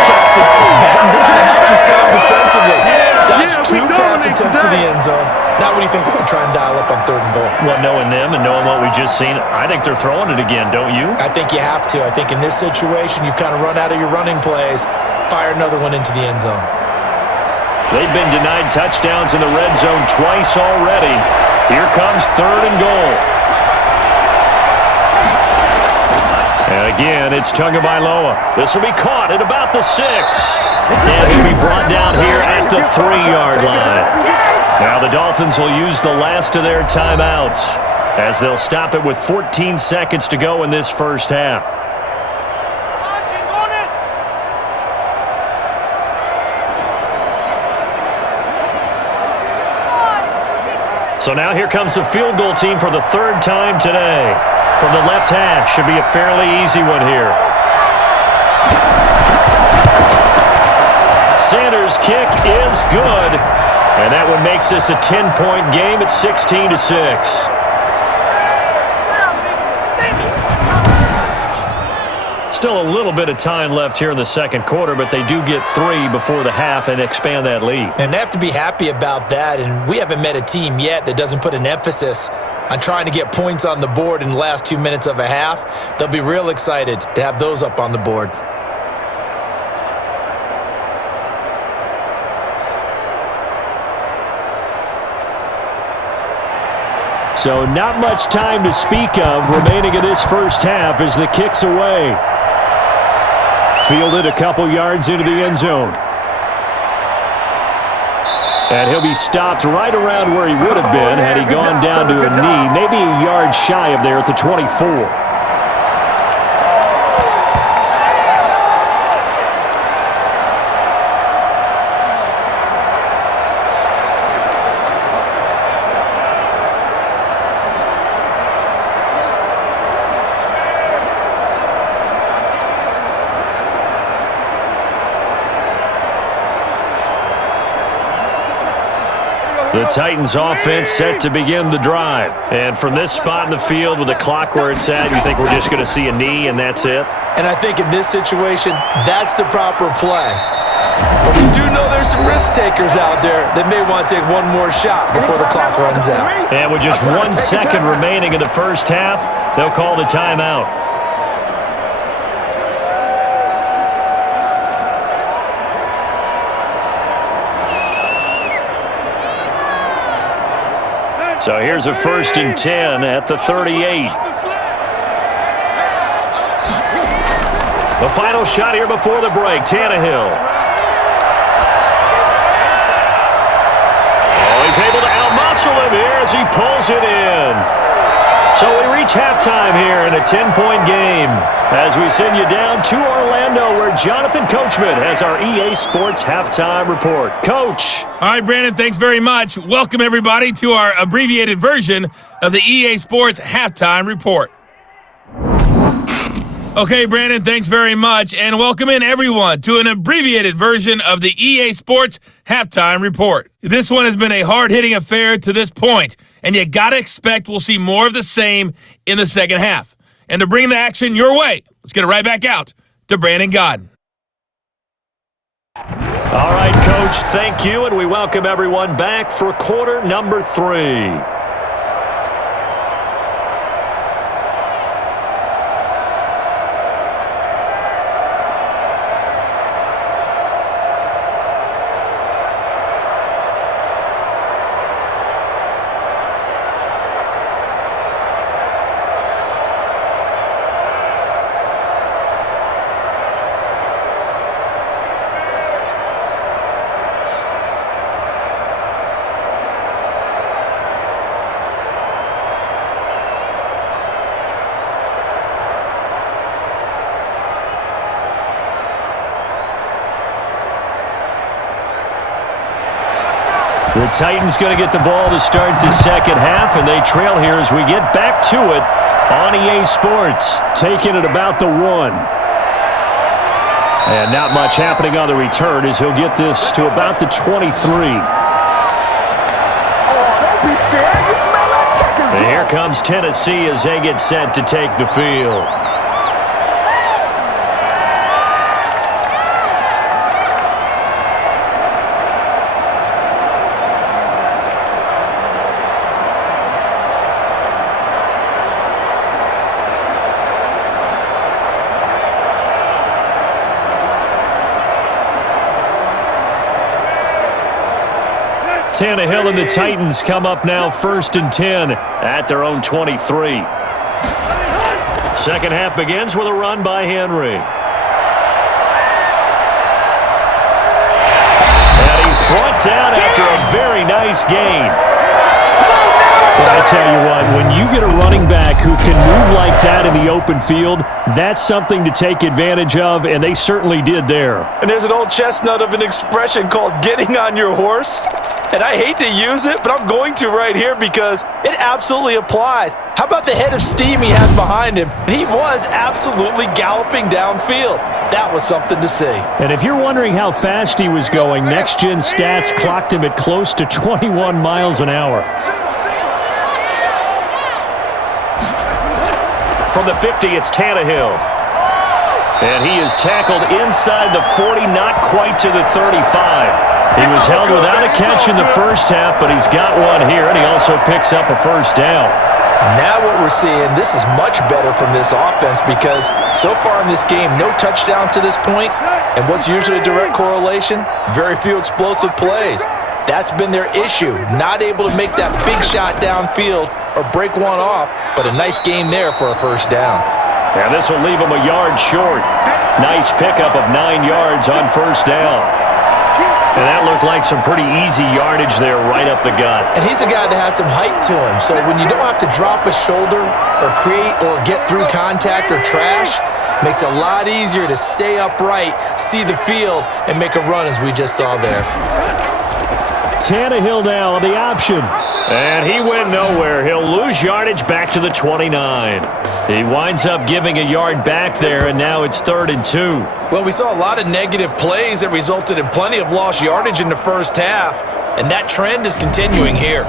Captain is batting down the hatches time defensively. Dodged 2 pass attempts to the end zone. Now what do you think they're going to try and dial up on 3rd and goal? Well, knowing them and knowing what we just seen, I think they're throwing it again, don't you? I think you have to. I think in this situation, you've kind of run out of your running plays. Fire another one into the end zone. They've been denied touchdowns in the red zone twice already. Here comes 3rd and goal. And again, it's Tagovailoa. This will be caught at about the 6. And he'll be brought down here at the 3-yard line. Now the Dolphins will use the last of their timeouts as they'll stop it with 14 seconds to go in this first half. So now here comes the field goal team for the 3rd time today. From the left hash, should be a fairly easy one here. Sanders' kick is good. And that one makes this a 10-point game at 16-6. Still a little bit of time left here in the second quarter, but they do get 3 before the half and expand that lead. And they have to be happy about that, and we haven't met a team yet that doesn't put an emphasis on trying to get points on the board in the last 2 minutes of a half. They'll be real excited to have those up on the board. So not much time to speak of remaining in this first half as the kick's away. Fielded a couple yards into the end zone. And he'll be stopped right around where he would have been had he gone down to a knee, maybe a yard shy of there at the 24. The Titans offense set to begin the drive. And from this spot in the field with the clock where it's at, you think we're just going to see a knee and that's it? And I think in this situation, that's the proper play. But we do know there's some risk takers out there that may want to take one more shot before the clock runs out. And with just 1 second remaining in the first half, they'll call the timeout. So here's a 1st and 10 at the 38. The final shot here before the break, Tannehill. Oh, he's able to outmuscle him here as he pulls it in. So we reach halftime here in a 10-point game as we send you down to Orlando where Jonathan Coachman has our EA Sports Halftime Report. Coach. All right, Brandon, thanks very much. Welcome, everybody, to our abbreviated version of the EA Sports Halftime Report. Okay, Brandon, thanks very much, and welcome in, everyone, to an abbreviated version of the EA Sports Halftime Report. This one has been a hard-hitting affair to this point, and you gotta expect we'll see more of the same in the second half. And to bring the action your way, let's get it right back out to Brandon Godden. All right, Coach, thank you, and we welcome everyone back for quarter number 3. The Titans going to get the ball to start the second half, and they trail here as we get back to it on EA Sports. Taking it about the 1. And not much happening on the return as he'll get this to about the 23. And here comes Tennessee as they get set to take the field. Tannehill and the Titans come up now 1st and 10 at their own 23. Second half begins with a run by Henry. And he's brought down after a very nice gain. But I tell you what, when you get a running back who can move like that in the open field, that's something to take advantage of, and they certainly did there. And there's an old chestnut of an expression called getting on your horse. And I hate to use it, but I'm going to right here because it absolutely applies. How about the head of steam he has behind him? And he was absolutely galloping downfield. That was something to see. And if you're wondering how fast he was going, Next Gen Stats clocked him at close to 21 miles an hour. From the 50, it's Tannehill. And he is tackled inside the 40, not quite to the 35. He was held without a catch in the first half, but he's got one here, and he also picks up a first down. Now what we're seeing, this is much better from this offense because so far in this game, no touchdowns to this point, and what's usually a direct correlation? Very few explosive plays. That's been their issue, not able to make that big shot downfield or break one off, but a nice gain there for a first down. And this will leave him a yard short. Nice pickup of 9 yards on first down. And that looked like some pretty easy yardage there right up the gut. And he's a guy that has some height to him, so when you don't have to drop a shoulder or create or get through contact or trash, makes it a lot easier to stay upright, see the field, and make a run as we just saw there. Tannehill now on the option. And he went nowhere. He'll lose yardage back to the 29. He winds up giving a yard back there, and now it's 3rd and 2. Well, we saw a lot of negative plays that resulted in plenty of lost yardage in the first half, and that trend is continuing here.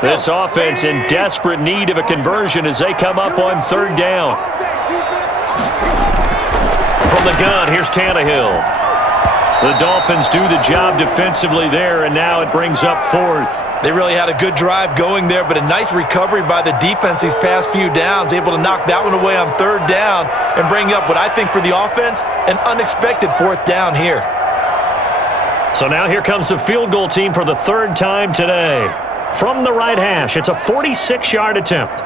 This offense in desperate need of a conversion as they come up on 3rd down. From the gun, here's Tannehill. The Dolphins do the job defensively there, and now it brings up 4th. They really had a good drive going there, but a nice recovery by the defense these past few downs, able to knock that one away on 3rd down and bring up what I think for the offense, an unexpected 4th down here. So now here comes the field goal team for the 3rd time today. From the right hash, it's a 46-yard attempt.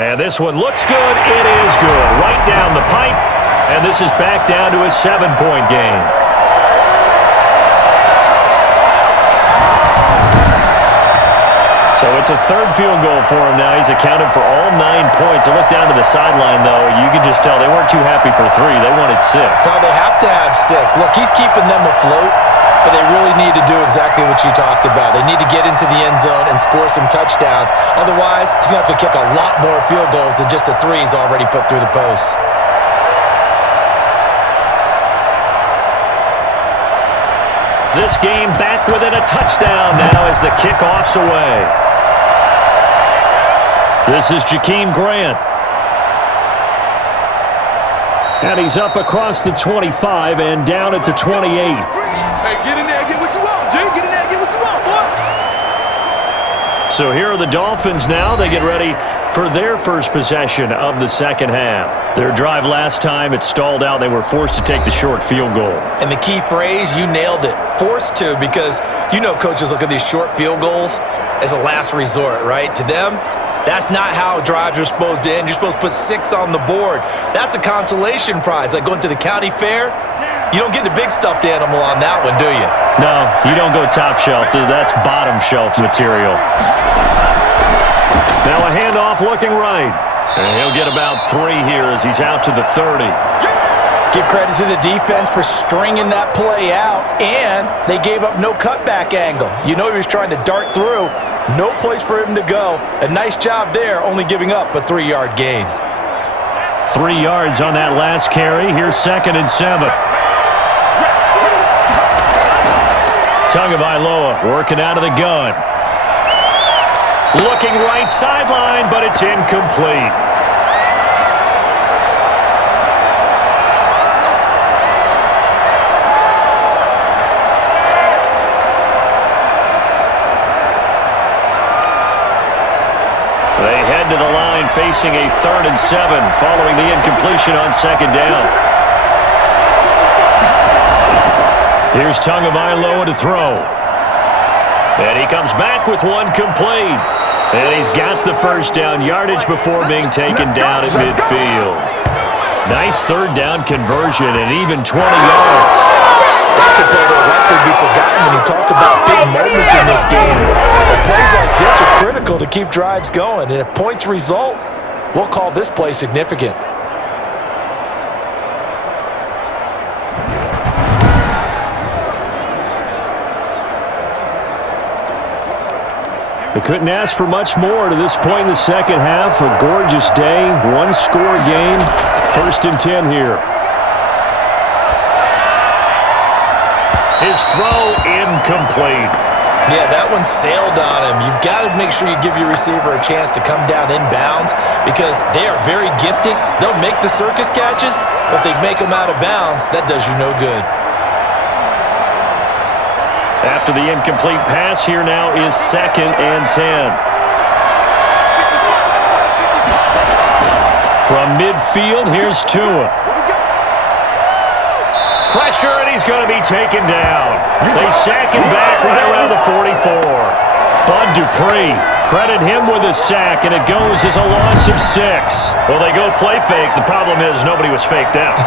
And this one looks good. It is good. Right down the pipe. And this is back down to a 7-point game. So it's a 3rd field goal for him now. He's accounted for all 9 points. I look down to the sideline, though. You can just tell they weren't too happy for 3. They wanted 6. So they have to have 6. Look, he's keeping them afloat. But they really need to do exactly what you talked about. They need to get into the end zone and score some touchdowns. Otherwise, he's going to have to kick a lot more field goals than just the 3 he's already put through the posts. This game back within a touchdown now as the kickoff's away. This is Jakeem Grant. And he's up across the 25 and down at the 28. Hey, get in there, get what you want, Jay. Get in there, get what you want, boy. So here are the Dolphins now. They get ready for their first possession of the second half. Their drive last time, it stalled out. They were forced to take the short field goal. And the key phrase, you nailed it. Forced to, because you know coaches look at these short field goals as a last resort, right? To them, that's not how drives are supposed to end. You're supposed to put 6 on the board. That's a consolation prize. Like going to the county fair, you don't get the big stuffed animal on that one, do you? No, you don't go top shelf. That's bottom shelf material. Now a handoff looking right. And he'll get about 3 here as he's out to the 30. Give credit to the defense for stringing that play out, and they gave up no cutback angle. You know he was trying to dart through. No place for him to go. A nice job there, only giving up a 3-yard gain. 3 yards on that last carry. Here's 2nd and 7. Tagovailoa working out of the gun. Looking right sideline, but it's incomplete. the line facing a 3rd and 7 following the incompletion on 2nd down. Here's Tagovailoa to throw. And he comes back with one complete. And he's got the first down yardage before being taken down at midfield. Nice 3rd down conversion and even 20 yards. That's a play that will likely be forgotten when you talk about big moments in this game. But plays like this are critical to keep drives going. And if points result, we'll call this play significant. We couldn't ask for much more to this point in the second half. A gorgeous day, one-score game. 1st and 10 here. His throw incomplete. Yeah, that one sailed on him. You've got to make sure you give your receiver a chance to come down inbounds because they are very gifted. They'll make the circus catches, but if they make them out of bounds, that does you no good. After the incomplete pass, here now is 2nd and 10. From midfield, here's Tua. Pressure, and he's going to be taken down. They sack him back right around the 44. Bud Dupree, credit him with a sack, and it goes as a loss of 6. Well, they go play fake. The problem is nobody was faked out.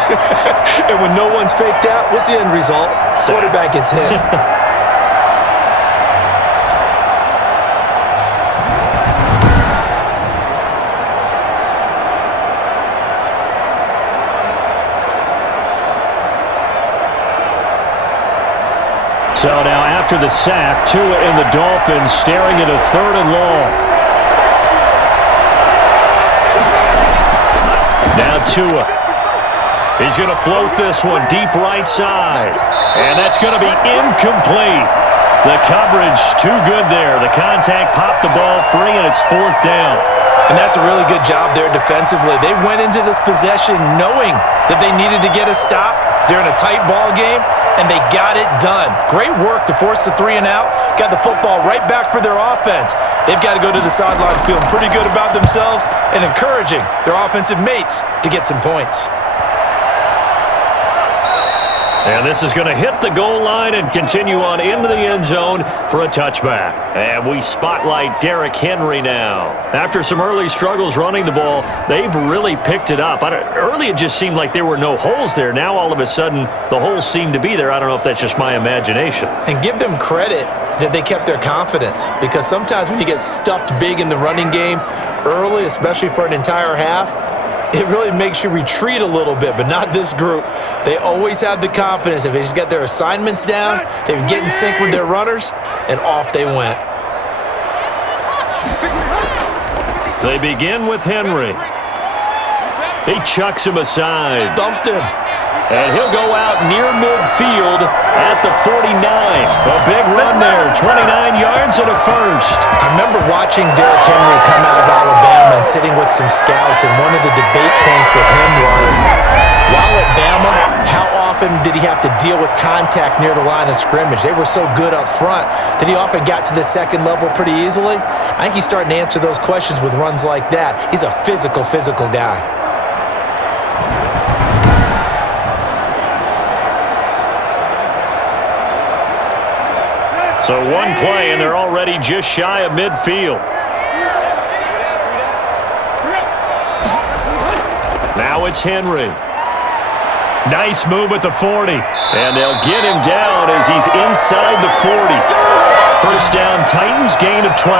And when no one's faked out, what's the end result? Quarterback gets hit. So now after the sack, Tua and the Dolphins staring at a 3rd and long. Now Tua. He's going to float this one deep right side. And that's going to be incomplete. The coverage too good there. The contact popped the ball free, and it's 4th down. And that's a really good job there defensively. They went into this possession knowing that they needed to get a stop. They're in a tight ball game, and they got it done. Great work to force the 3 and out. Got the football right back for their offense. They've got to go to the sidelines feeling pretty good about themselves and encouraging their offensive mates to get some points. And this is going to hit the goal line and continue on into the end zone for a touchback. And we spotlight Derrick Henry now. After some early struggles running the ball, they've really picked it up. Early it just seemed like there were no holes there. Now all of a sudden the holes seem to be there. I don't know if that's just my imagination. And give them credit that they kept their confidence, because sometimes when you get stuffed big in the running game early, especially for an entire half, it really makes you retreat a little bit, but not this group. They always have the confidence. If they just get their assignments down, they get in sync with their runners, and off they went. They begin with Henry. He chucks him aside. Thumped him. And he'll go out near midfield at the 49. A big run there, 29 yards and a first. I remember watching Derrick Henry come out of Alabama and sitting with some scouts, and one of the debate points with him was, while at Bama, how often did he have to deal with contact near the line of scrimmage? They were so good up front that he often got to the second level pretty easily. I think he's starting to answer those questions with runs like that. He's a physical guy. So one play, and they're already just shy of midfield. Now it's Henry. Nice move at the 40. And they'll get him down as he's inside the 40. First down, Titans, gain of 12.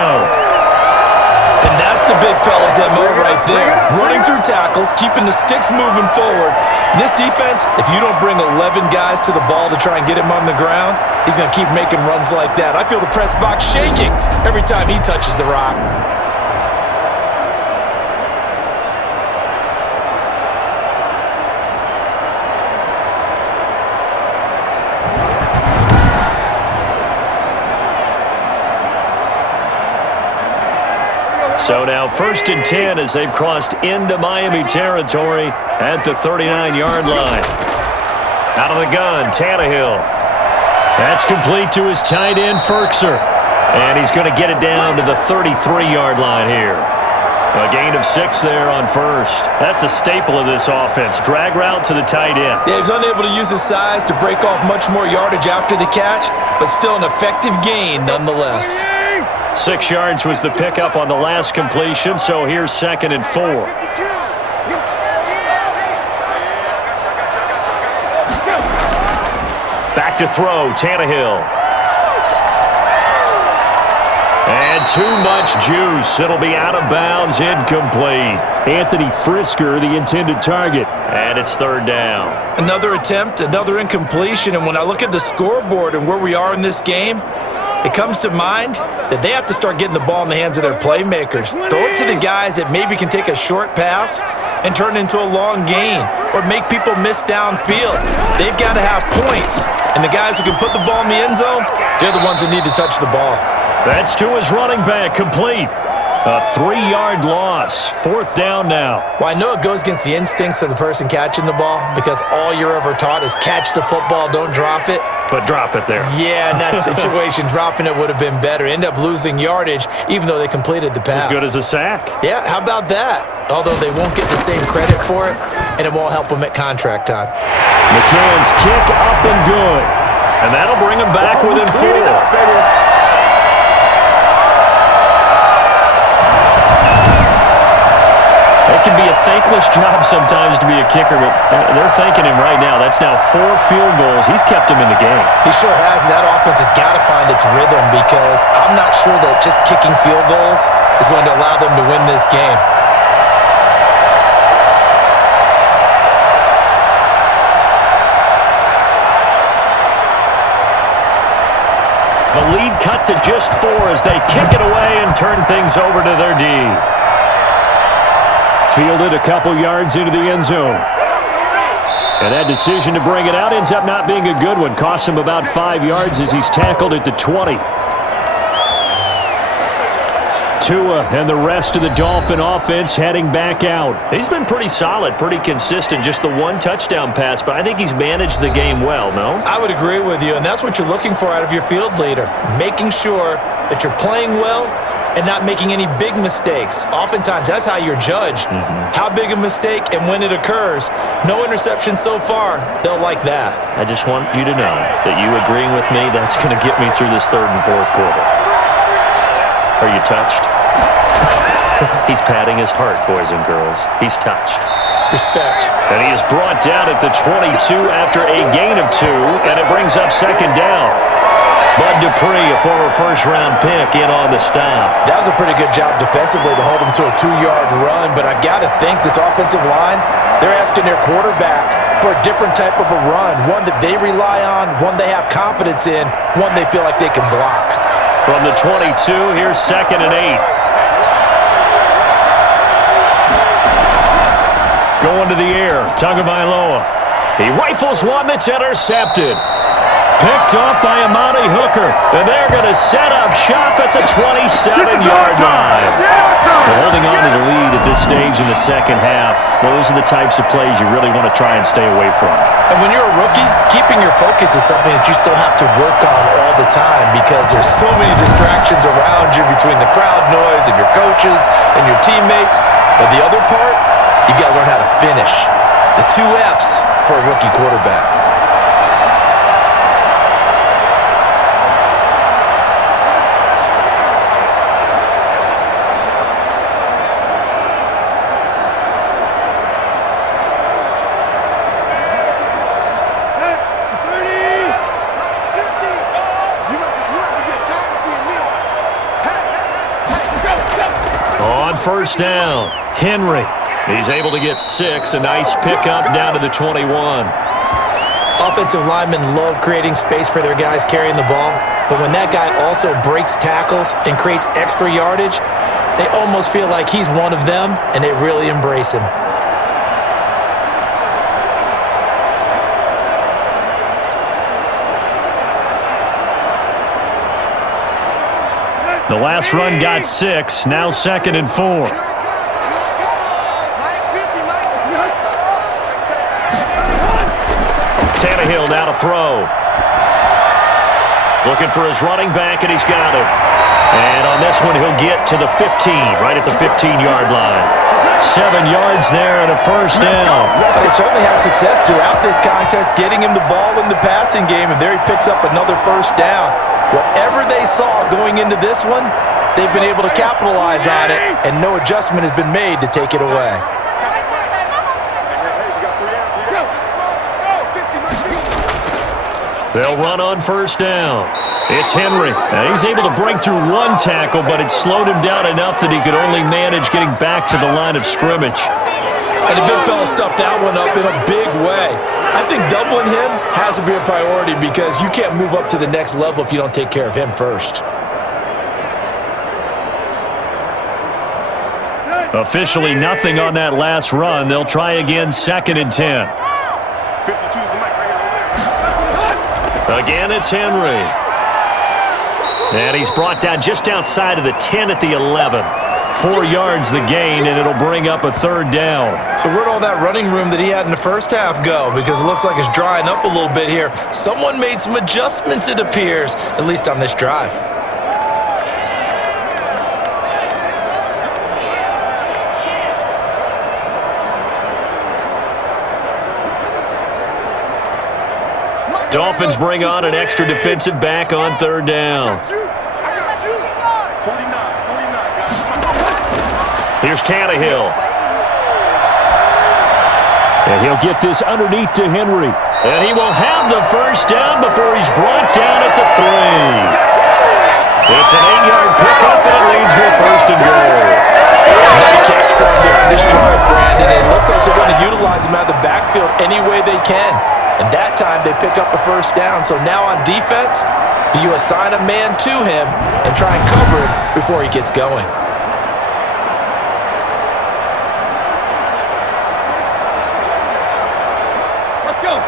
And that's the big fella's MO right there. Running through tackles, keeping the sticks moving forward. This defense, if you don't bring 11 guys to the ball to try and get him on the ground, he's going to keep making runs like that. I feel the press box shaking every time he touches the rock. So now 1st and 10 as they've crossed into Miami territory at the 39-yard line. Out of the gun, Tannehill. That's complete to his tight end, Ferkser. And he's going to get it down to the 33-yard line here. A gain of 6 there on first. That's a staple of this offense. Drag route to the tight end. Yeah, he was unable to use his size to break off much more yardage after the catch, but still an effective gain nonetheless. 6 yards was the pickup on the last completion, so here's 2nd and 4. Back to throw, Tannehill. And too much juice. It'll be out of bounds, incomplete. Anthony Frisker, the intended target. And it's 3rd down. Another attempt, another incompletion, and when I look at the scoreboard and where we are in this game, it comes to mind that they have to start getting the ball in the hands of their playmakers. Throw it to the guys that maybe can take a short pass and turn it into a long gain or make people miss downfield. They've got to have points, and the guys who can put the ball in the end zone, they're the ones that need to touch the ball. That's to his running back, complete. A 3-yard loss. 4th down now. Well, I know it goes against the instincts of the person catching the ball because all you're ever taught is catch the football, don't drop it. But drop it there. Yeah, in that situation, dropping it would have been better. End up losing yardage, even though they completed the pass. As good as a sack. Yeah, how about that? Although they won't get the same credit for it, and it won't help them at contract time. McCann's kick up and good. And that'll bring him back within 4. It can be a thankless job sometimes to be a kicker, but they're thanking him right now. That's now 4 field goals. He's kept him in the game. He sure has, and that offense has got to find its rhythm because I'm not sure that just kicking field goals is going to allow them to win this game. The lead cut to just 4 as they kick it away and turn things over to their D. Fielded a couple yards into the end zone. And that decision to bring it out ends up not being a good one. Costs him about 5 yards as he's tackled at the 20. Tua and the rest of the Dolphin offense heading back out. He's been pretty solid, pretty consistent. Just the 1 touchdown pass, but I think he's managed the game well, no? I would agree with you, and that's what you're looking for out of your field leader. Making sure that you're playing well and not making any big mistakes. Oftentimes, that's how you're judged. How big a mistake and when it occurs. No interception so far. They'll like that. I just want you to know that you agreeing with me, that's going to get me through this 3rd and 4th quarter. Are you touched? He's patting his heart, boys and girls. He's touched. Respect. And he is brought down at the 22 after a gain of 2, and it brings up 2nd down. Bud Dupree, a former first-round pick, in on the stop. That was a pretty good job defensively to hold him to a 2-yard run, but I've got to think this offensive line, they're asking their quarterback for a different type of a run, one that they rely on, one they have confidence in, one they feel like they can block. From the 22, here's 2nd and 8. Going to the air, Tagovailoa. He rifles one that's intercepted. Picked up by Amani Hooker. And they're going to set up shop at the 27-yard line. They're holding on to the lead at this stage in the second half. Those are the types of plays you really want to try and stay away from. And when you're a rookie, keeping your focus is something that you still have to work on all the time because there's so many distractions around you between the crowd noise and your coaches and your teammates. But the other part, you've got to learn how to finish. It's the 2 F's for a rookie quarterback. On first down, Henry. He's able to get 6. A nice pickup down to the 21. Offensive linemen love creating space for their guys carrying the ball, but when that guy also breaks tackles and creates extra yardage, they almost feel like he's one of them, and they really embrace him. The last run got 6. Now 2nd and 4. Tannehill now to throw. Looking for his running back, and he's got him. And on this one, he'll get to the 15, right at the 15-yard line. 7 yards there and a first down. They certainly had success throughout this contest, getting him the ball in the passing game, and there he picks up another first down. Whatever they saw going into this one, they've been able to capitalize on it, and no adjustment has been made to take it away. They'll run on first down. It's Henry, and he's able to break through one tackle, but it slowed him down enough that he could only manage getting back to the line of scrimmage. And the big fella stuffed that one up in a big way. I think doubling him has to be a priority because you can't move up to the next level if you don't take care of him first. Officially nothing on that last run. They'll try again, 2nd and 10. Again, it's Henry. And he's brought down just outside of the 10 at the 11. 4 yards the gain, and it'll bring up a 3rd down. So where'd all that running room that he had in the first half go? Because it looks like it's drying up a little bit here. Someone made some adjustments, it appears, at least on this drive. Dolphins bring on an extra defensive back on 3rd down. Here's Tannehill. And he'll get this underneath to Henry. And he will have the first down before he's brought down at the 3. It's an 8-yard pickup that leads to a 1st and goal. Nice catch from him there on this drive, Brandon. It looks like they're going to utilize him out of the backfield any way they can. And that time they pick up a first down. So now on defense, do you assign a man to him and try and cover him before he gets going? Let's go.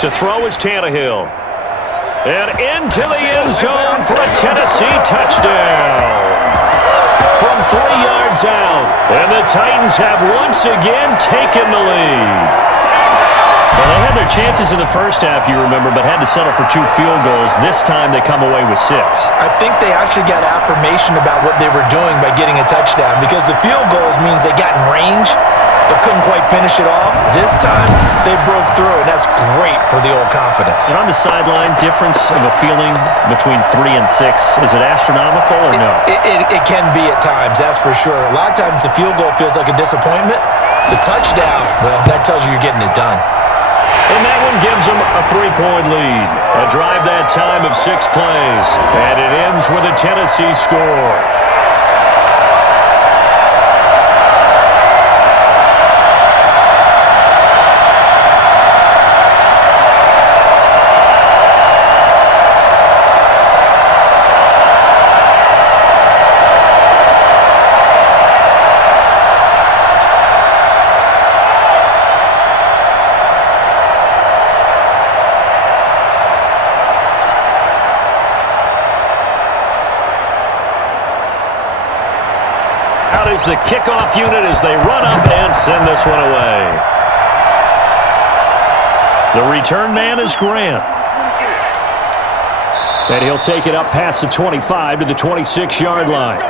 To throw is Tannehill. And into the end zone for a Tennessee touchdown. From 3 yards out. And the Titans have once again taken the lead. Well, they had their chances in the first half, you remember, but had to settle for 2 field goals. This time they come away with 6. I think they actually got affirmation about what they were doing by getting a touchdown because the field goals means they got in range but couldn't quite finish it off. This time, they broke through, and that's great for the old confidence. And on the sideline, difference of a feeling between 3 and 6, is it astronomical or no? It can be at times, that's for sure. A lot of times the field goal feels like a disappointment. The touchdown, well, that tells you you're getting it done. And that one gives them a 3-point lead. A drive that time of 6 plays. And it ends with a Tennessee score. Is the kickoff unit as they run up and send this one away. The return man is Grant. And he'll take it up past the 25 to the 26-yard line.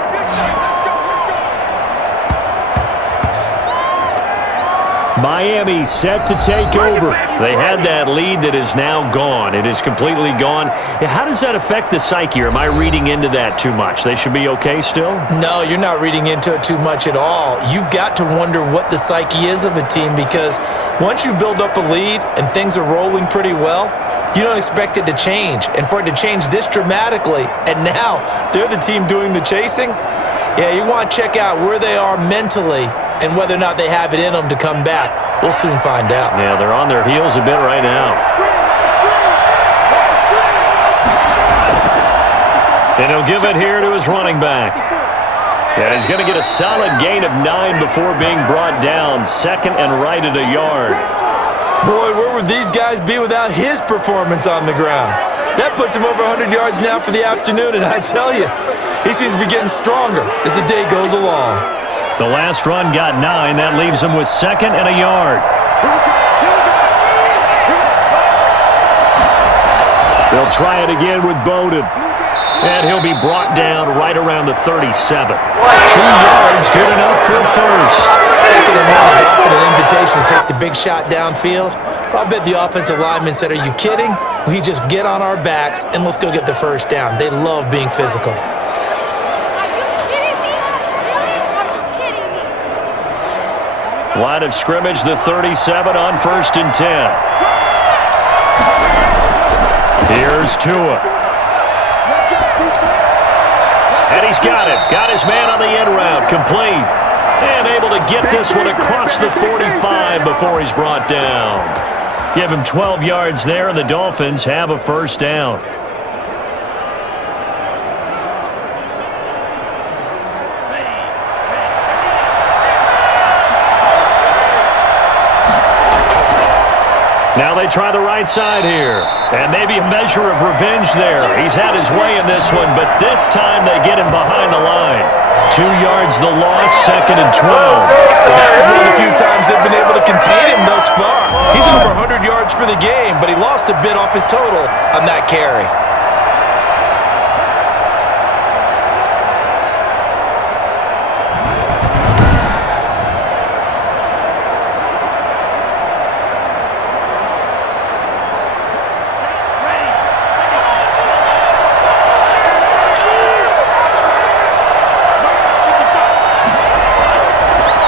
Miami set to take over. They had that lead that is now gone. It is completely gone. How does that affect the psyche? Or am I reading into that too much? They should be okay still? No, you're not reading into it too much at all. You've got to wonder what the psyche is of a team because once you build up a lead and things are rolling pretty well, you don't expect it to change. And for it to change this dramatically, and now they're the team doing the chasing, yeah, you want to check out where they are mentally and whether or not they have it in them to come back. We'll soon find out. Yeah, they're on their heels a bit right now. And he'll give it here to his running back. And he's going to get a solid gain of 9 before being brought down. 2nd and right at a yard. Boy, where would these guys be without his performance on the ground? That puts him over 100 yards now for the afternoon, and I tell you, he seems to be getting stronger as the day goes along. The last run got 9. That leaves him with 2nd and a yard. They'll try it again with Bowden. And he'll be brought down right around the 37. 2 yards, good enough for first. Second and one is often an invitation to take the big shot downfield. But I bet the offensive lineman said, "Are you kidding? We just get on our backs and let's go get the first down." They love being physical. Are you kidding me? Really? Are you kidding me? Line of scrimmage, the 37 on 1st and 10. Here's Tua. And he's got it. Got his man on the end route. Complete. And able to get this one across the 45 before he's brought down. Give him 12 yards there, and the Dolphins have a first down. Now they try the right side here. And maybe a measure of revenge there. He's had his way in this one, but this time they get him behind the line. 2 yards the loss, 2nd and 12. That was one of the few times they've been able to contain him thus far. He's over 100 yards for the game, but he lost a bit off his total on that carry.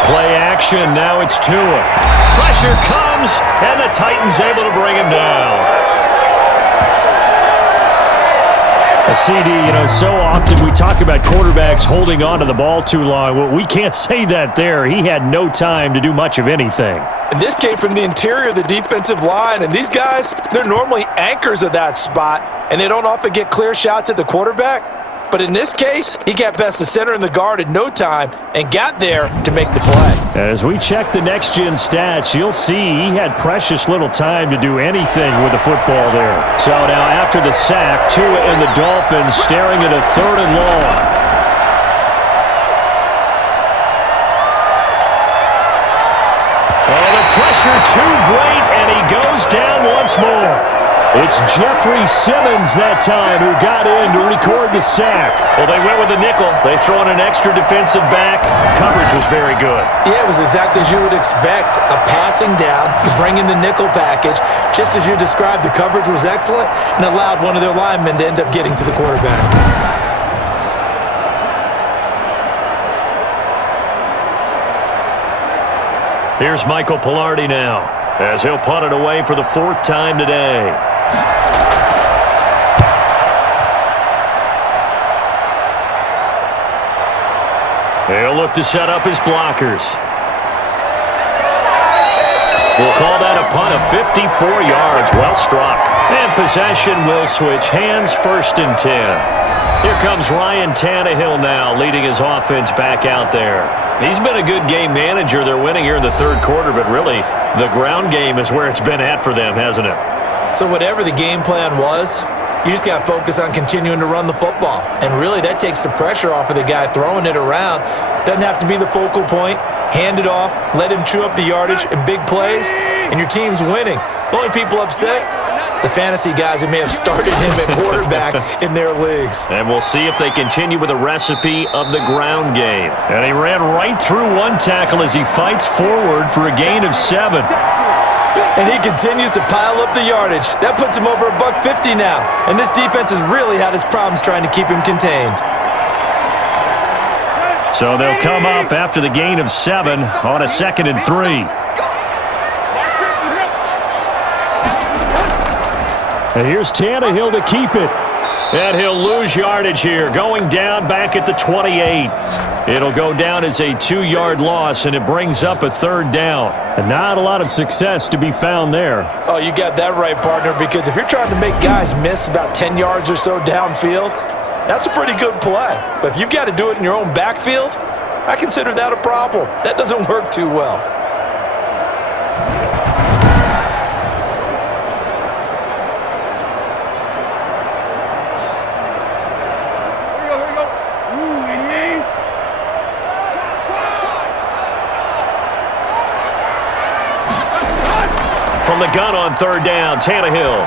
Play action, now it's Tua. Pressure comes, and the Titans able to bring him down. CD, so often we talk about quarterbacks holding on to the ball too long. Well, we can't say that there. He had no time to do much of anything. And this came from the interior of the defensive line, and these guys, they're normally anchors of that spot, and they don't often get clear shots at the quarterback. But in this case, he got past the center and the guard in no time and got there to make the play. As we check the next-gen stats, you'll see he had precious little time to do anything with the football there. So now after the sack, Tua and the Dolphins staring at a 3rd and long. Oh, the pressure too great, and he goes down once more. It's Jeffrey Simmons that time who got in to record the sack. Well, they went with a nickel. They throw in an extra defensive back. Coverage was very good. Yeah, it was exactly as you would expect. A passing down, you bring in the nickel package. Just as you described, the coverage was excellent and allowed one of their linemen to end up getting to the quarterback. Here's Michael Pilardi now, as he'll punt it away for the 4th time today. He'll look to set up his blockers. We'll call that a punt of 54 yards. Well struck. And possession will switch hands, 1st and 10. Here comes Ryan Tannehill now, leading his offense back out there. He's been a good game manager. They're winning here in the 3rd quarter, but really, the ground game is where it's been at for them, hasn't it? So whatever the game plan was, you just got to focus on continuing to run the football. And really, that takes the pressure off of the guy throwing it around. Doesn't have to be the focal point. Hand it off, let him chew up the yardage in big plays, and your team's winning. The only people upset, the fantasy guys who may have started him at quarterback in their leagues. And we'll see if they continue with the recipe of the ground game. And he ran right through one tackle as he fights forward for a gain of 7. And he continues to pile up the yardage. That puts him over $150 now. And this defense has really had its problems trying to keep him contained. So they'll come up after the gain of 7 on a 2nd and 3. And here's Tannehill to keep it. And he'll lose yardage here, going down back at the 28. It'll go down as a 2-yard loss, and it brings up a 3rd down. And not a lot of success to be found there. Oh, you got that right, partner, because if you're trying to make guys miss about 10 yards or so downfield, that's a pretty good play. But if you've got to do it in your own backfield, I consider that a problem. That doesn't work too well. From the gun on 3rd down, Tannehill.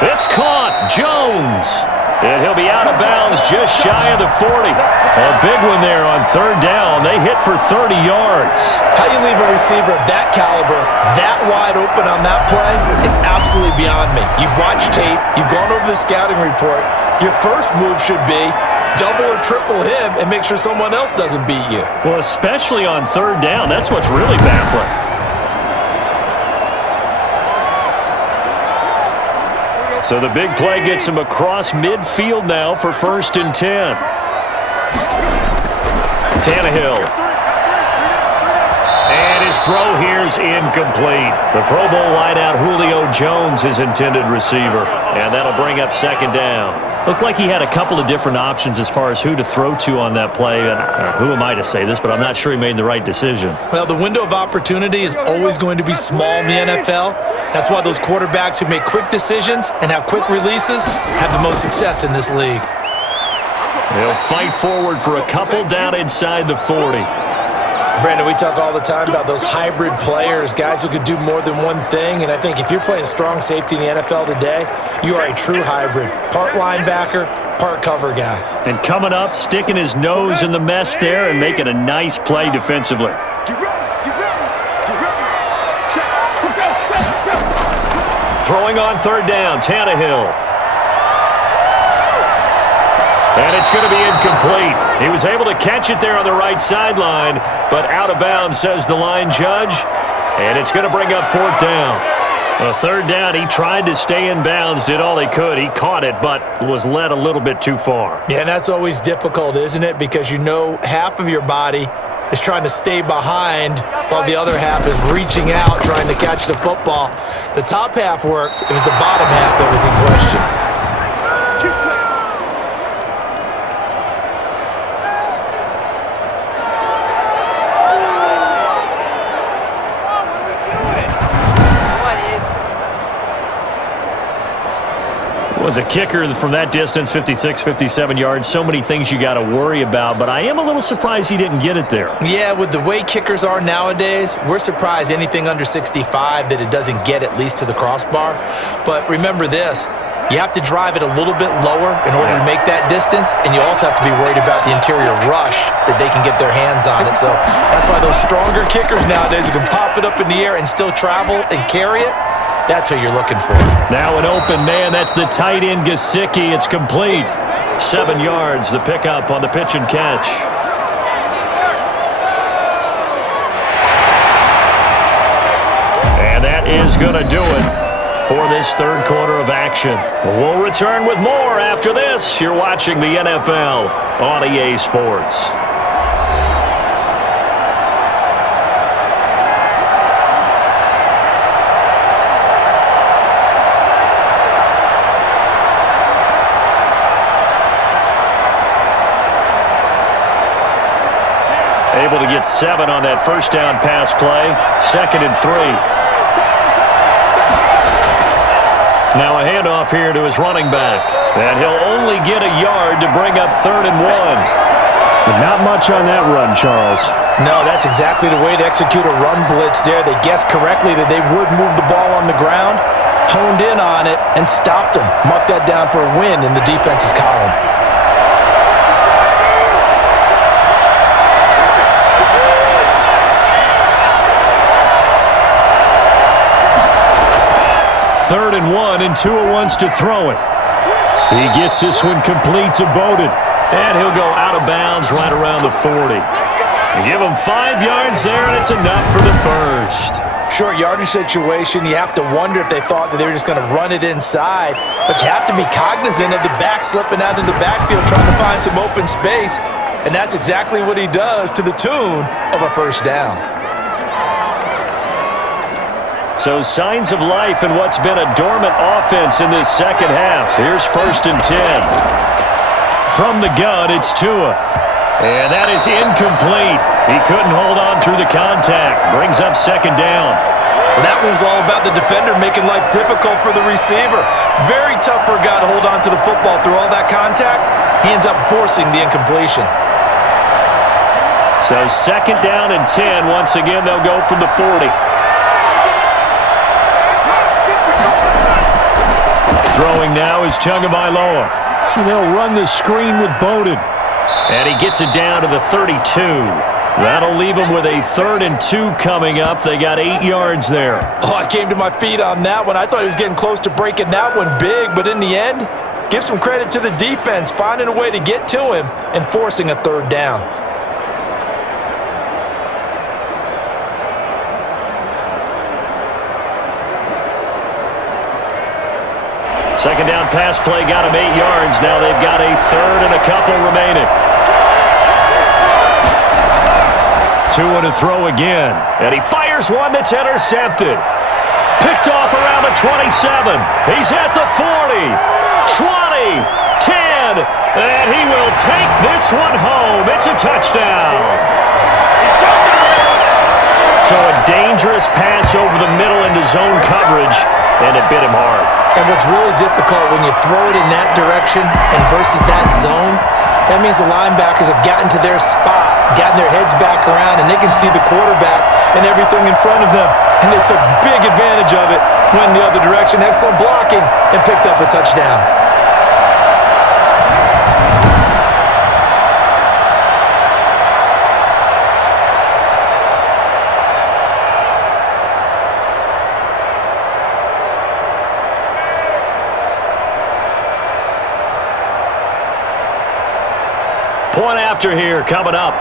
It's caught. Jones. And he'll be out of bounds just shy of the 40. A big one there on third down. They hit for 30 yards. How you leave a receiver of that caliber that wide open on that play is absolutely beyond me. You've watched tape. You've gone over the scouting report. Your first move should be double or triple him and make sure someone else doesn't beat you. Well, especially on third down. That's what's really baffling. So the big play gets him across midfield now for 1st and 10. Tannehill. And his throw here is incomplete. The Pro Bowl wideout Julio Jones, his intended receiver. And that'll bring up 2nd down. Looked like he had a couple of different options as far as who to throw to on that play. And who am I to say this, but I'm not sure he made the right decision. Well, the window of opportunity is always going to be small in the NFL. That's why those quarterbacks who make quick decisions and have quick releases have the most success in this league. They'll fight forward for a couple down inside the 40. Brandon, we talk all the time about those hybrid players, guys who can do more than one thing. And I think if you're playing strong safety in the NFL today, you are a true hybrid. Part linebacker, part cover guy. And coming up, sticking his nose in the mess there and making a nice play defensively. Throwing on third down, Tannehill. And it's going to be incomplete. He was able to catch it there on the right sideline, but out of bounds, says the line judge. And it's going to bring up 4th down. A 3rd down, he tried to stay in bounds, did all he could. He caught it, but was led a little bit too far. Yeah, and that's always difficult, isn't it? Because you know half of your body is trying to stay behind while the other half is reaching out, trying to catch the football. The top half worked. It was the bottom half that was in question. Was a kicker from that distance, 56, 57 yards. So many things you got to worry about, but I am a little surprised he didn't get it there. Yeah, with the way kickers are nowadays, we're surprised anything under 65 that it doesn't get at least to the crossbar. But remember this, you have to drive it a little bit lower in order to make that distance, and you also have to be worried about the interior rush that they can get their hands on it. So that's why those stronger kickers nowadays who can pop it up in the air and still travel and carry it, that's who you're looking for. Now an open man. That's the tight end, Gesicki. It's complete. 7 yards, the pickup on the pitch and catch. And that is going to do it for this 3rd quarter of action. We'll return with more after this. You're watching the NFL on EA Sports. Able to get 7 on that 1st down pass play. 2nd and 3. Now a handoff here to his running back. And he'll only get a yard to bring up 3rd and 1. But not much on that run, Charles. No, that's exactly the way to execute a run blitz there. They guessed correctly that they would move the ball on the ground, honed in on it, and stopped them. Mark that down for a win in the defense's column. Third and 1, and Tua wants to throw it. He gets this one complete to Bowden. And he'll go out of bounds right around the 40. Give him 5 yards there, and it's enough for the first. Short yardage situation, you have to wonder if they thought that they were just going to run it inside. But you have to be cognizant of the back slipping out of the backfield trying to find some open space. And that's exactly what he does to the tune of a 1st down. So signs of life in what's been a dormant offense in this 2nd half. Here's 1st and 10. From the gun, it's Tua. And that is incomplete. He couldn't hold on through the contact. Brings up 2nd down. Well, that was all about the defender making life difficult for the receiver. Very tough for a guy to hold on to the football through all that contact. He ends up forcing the incompletion. So 2nd down and 10. Once again, they'll go from the 40. Throwing now is Tagovailoa. They'll run the screen with Bowden. And he gets it down to the 32. That'll leave him with a 3rd and 2 coming up. They got 8 yards there. Oh, I came to my feet on that one. I thought he was getting close to breaking that one big, but in the end, give some credit to the defense, finding a way to get to him and forcing a 3rd down. Second down pass play got him 8 yards. Now they've got a 3rd and a couple remaining. 2 and a throw again. And he fires one that's intercepted. Picked off around the 27. He's at the 40, 20, 10, and he will take this one home. It's a touchdown. So a dangerous pass over the middle into zone coverage, and it bit him hard. And what's really difficult when you throw it in that direction and versus that zone, that means the linebackers have gotten to their spot, gotten their heads back around, and they can see the quarterback and everything in front of them. And they took big advantage of it, went the other direction, excellent blocking, and picked up a touchdown. Point after here coming up.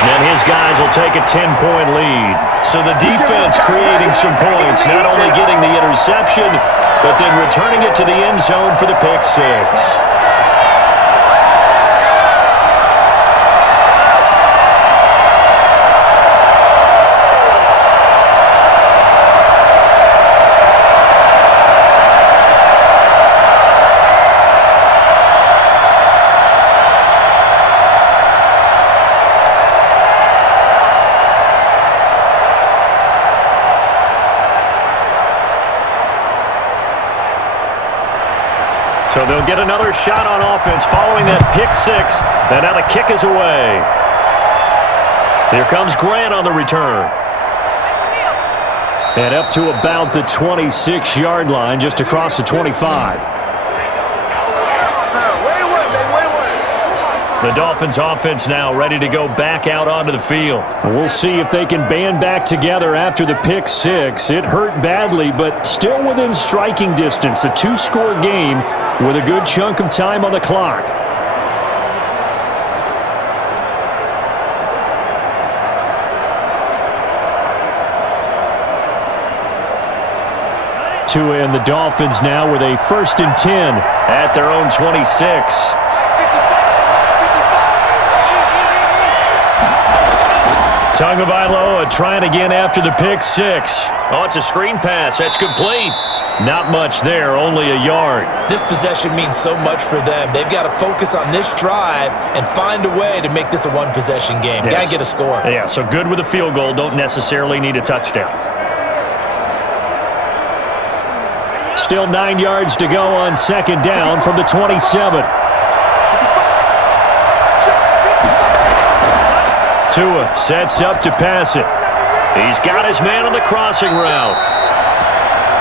And his guys will take a 10-point lead. So the defense creating some points, not only getting the interception, but then returning it to the end zone for the pick six. So they'll get another shot on offense following that pick six. And now the kick is away. Here comes Grant on the return. And up to about the 26-yard line, just across the 25. The Dolphins offense now ready to go back out onto the field. We'll see if they can band back together after the pick six. It hurt badly, but still within striking distance. A 2-score game with a good chunk of time on the clock. Tua and the Dolphins now with a 1st and 10 at their own 26. Tagovailoa trying again after the pick six. Oh, it's a screen pass. That's complete. Not much there, only a yard. This possession means so much for them. They've got to focus on this drive and find a way to make this a one-possession game. Yes. Got to get a score. Yeah, so good with a field goal. Don't necessarily need a touchdown. Still 9 yards to go on 2nd down from the 27. Tua sets up to pass it. He's got his man on the crossing route.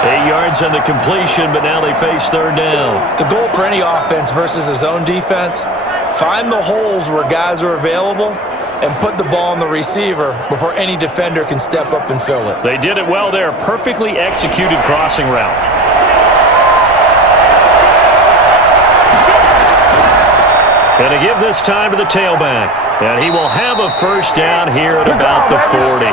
8 yards on the completion, but now they face 3rd down. The goal for any offense versus a zone defense, find the holes where guys are available and put the ball on the receiver before any defender can step up and fill it. They did it well there. Perfectly executed crossing route. Going to give this time to the tailback. And he will have a 1st down here at about the 40.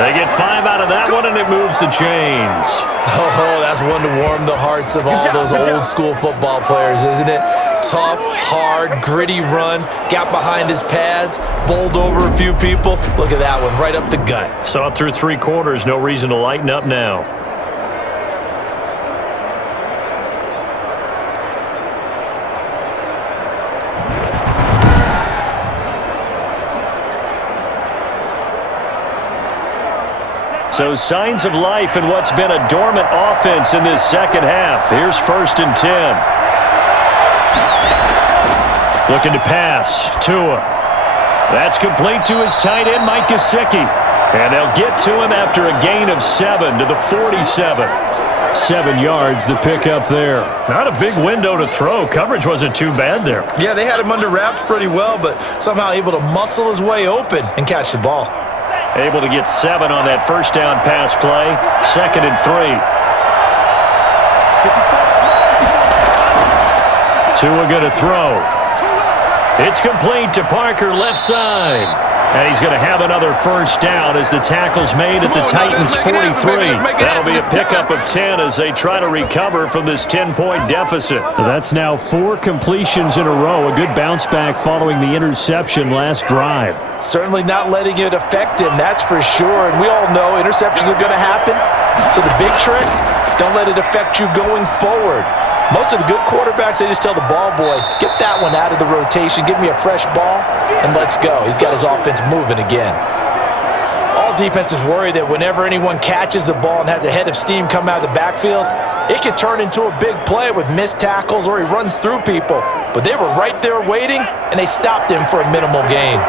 They get 5 out of that one, and it moves the chains. Oh, that's one to warm the hearts of all those old-school football players, isn't it? Tough, hard, gritty run, got behind his pads, bowled over a few people. Look at that one, right up the gut. Saw it through 3 quarters, no reason to lighten up now. So signs of life in what's been a dormant offense in this 2nd half. Here's 1st and 10. Looking to pass. Tua. That's complete to his tight end, Mike Gesicki. And they'll get to him after a gain of 7 to the 47. 7 yards, the pickup there. Not a big window to throw. Coverage wasn't too bad there. Yeah, they had him under wraps pretty well, but somehow able to muscle his way open and catch the ball. Able to get 7 on that first down pass play. 2nd and 3. Tua going to throw. It's complete to Parker, left side. And he's going to have another first down as the tackle's made at the Titans' 43. That'll be a pickup of 10 as they try to recover from this 10-point deficit. That's now 4 completions in a row. A good bounce back following the interception last drive. Certainly not letting it affect him, that's for sure. And we all know interceptions are going to happen. So the big trick, don't let it affect you going forward. Most of the good quarterbacks, they just tell the ball boy, get that one out of the rotation, give me a fresh ball, and let's go. He's got his offense moving again. All defenses worry that whenever anyone catches the ball and has a head of steam come out of the backfield, it can turn into a big play with missed tackles or he runs through people. But they were right there waiting, and they stopped him for a minimal gain.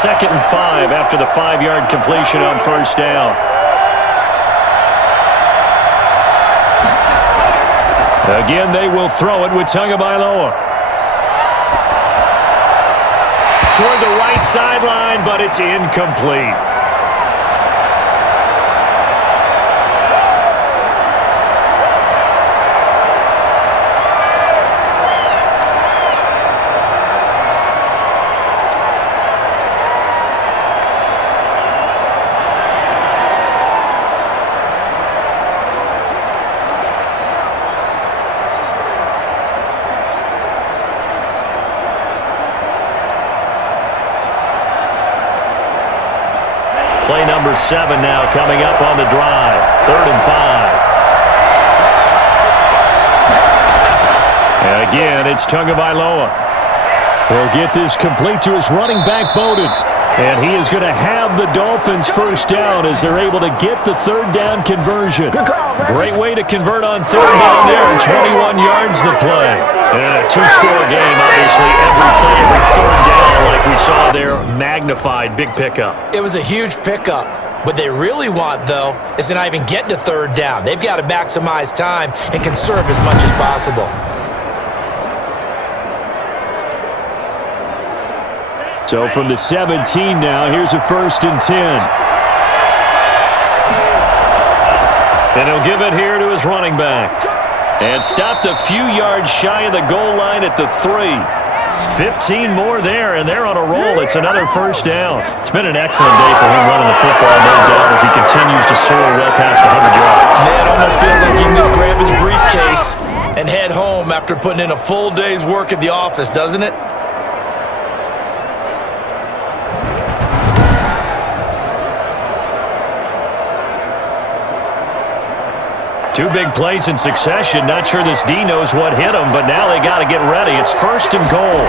2nd and 5 after the 5-yard completion on first down. Again, they will throw it with Tagovailoa. Toward the right sideline, but it's incomplete. Play number 7 now coming up on the drive. 3rd and 5. And again, it's Tagovailoa. He'll get this complete to his running back, Bowden. And he is going to have the Dolphins first down as they're able to get the 3rd down conversion. Great way to convert on 3rd down there. 21 yards the play. And a 2-score game, obviously. Every play, every 3rd down, like we saw there, magnified. Big pickup. It was a huge pickup. What they really want, though, is to not even get to 3rd down. They've got to maximize time and conserve as much as possible. So from the 17 now, here's a 1st and 10. And he'll give it here to his running back. And stopped a few yards shy of the goal line at the 3. 15 more there, and they're on a roll. It's another first down. It's been an excellent day for him running the football, no doubt, as he continues to soar well past 100 yards. Man, it almost feels like he can just grab his briefcase and head home after putting in a full day's work at the office, doesn't it? Two big plays in succession. Not sure this D knows what hit him, but now they got to get ready. It's 1st and goal.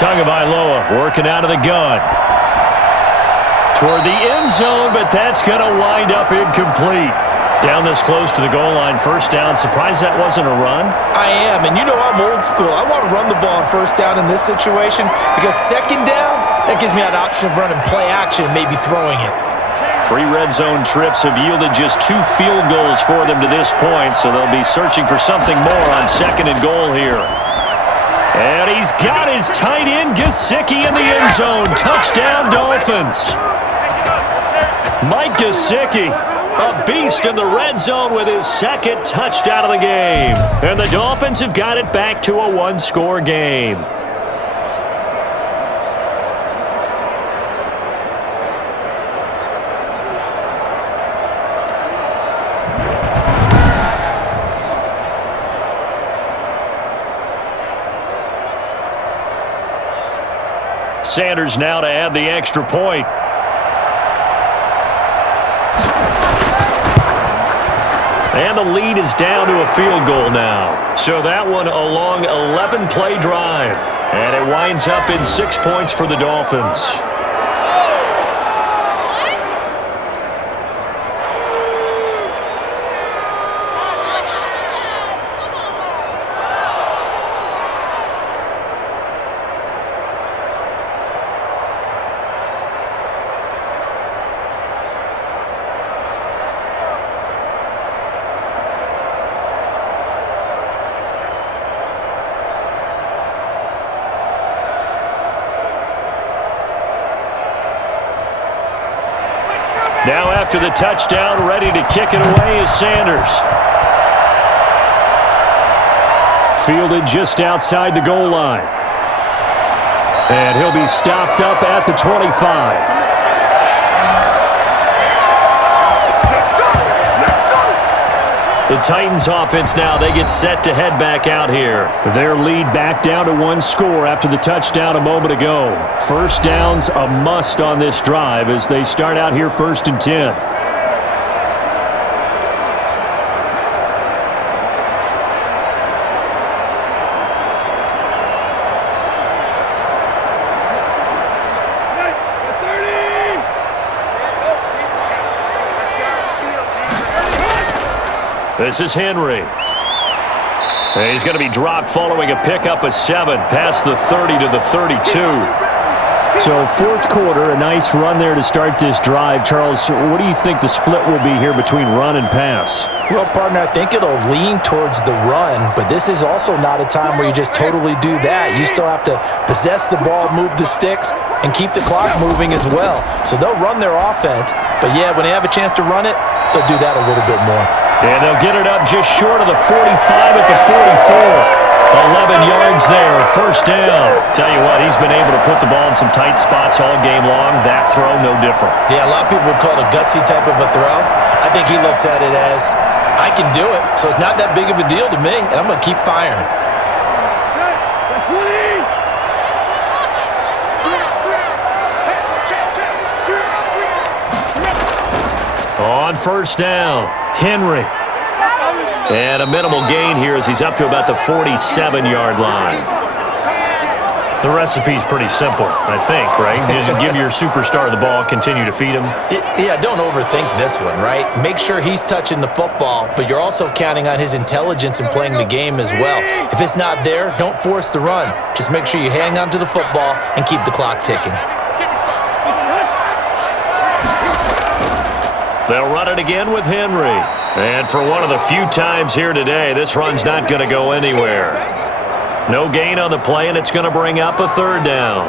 Tagovailoa working out of the gun. Toward the end zone, but that's going to wind up incomplete. Down this close to the goal line, first down. Surprised that wasn't a run? I am, and you know I'm old school. I want to run the ball on first down in this situation because 2nd down, that gives me that option of running play action and maybe throwing it. 3 red zone trips have yielded just 2 field goals for them to this point, so they'll be searching for something more on 2nd and goal here. And he's got his tight end, Gesicki, in the end zone. Touchdown, Dolphins. Mike Gesicki, a beast in the red zone with his 2nd touchdown of the game. And the Dolphins have got it back to a 1-score game. Sanders now to add the extra point. And the lead is down to a field goal now. So that one a long 11-play drive. And it winds up in 6 points for the Dolphins. after the touchdown, ready to kick it away is Sanders. Fielded just outside the goal line. And he'll be stopped up at the 25. The Titans offense now, they get set to head back out here. Their lead back down to 1 score after the touchdown a moment ago. First down's a must on this drive as they start out here 1st and 10. This is Henry. And he's going to be dropped following a pickup of 7 past the 30 to the 32. So 4th quarter, a nice run there to start this drive. Charles, what do you think the split will be here between run and pass? Well, partner, I think it'll lean towards the run, but this is also not a time where you just totally do that. You still have to possess the ball, move the sticks, and keep the clock moving as well. So they'll run their offense, but yeah, when they have a chance to run it, they'll do that a little bit more. And they'll get it up just short of the 45 at the 44. 11 yards there, first down. Tell you what, he's been able to put the ball in some tight spots all game long. That throw, no different. Yeah, a lot of people would call it a gutsy type of a throw. I think he looks at it as, I can do it, so it's not that big of a deal to me, and I'm going to keep firing. On first down, Henry. And a minimal gain here as he's up to about the 47-yard line. The recipe's pretty simple, I think, right? Just give your superstar the ball, continue to feed him. Yeah, don't overthink this one, right? Make sure he's touching the football, but you're also counting on his intelligence in playing the game as well. If it's not there, don't force the run. Just make sure you hang on to the football and keep the clock ticking. They'll run it again with Henry. And for one of the few times here today, this run's not going to go anywhere. No gain on the play, and it's going to bring up a 3rd down.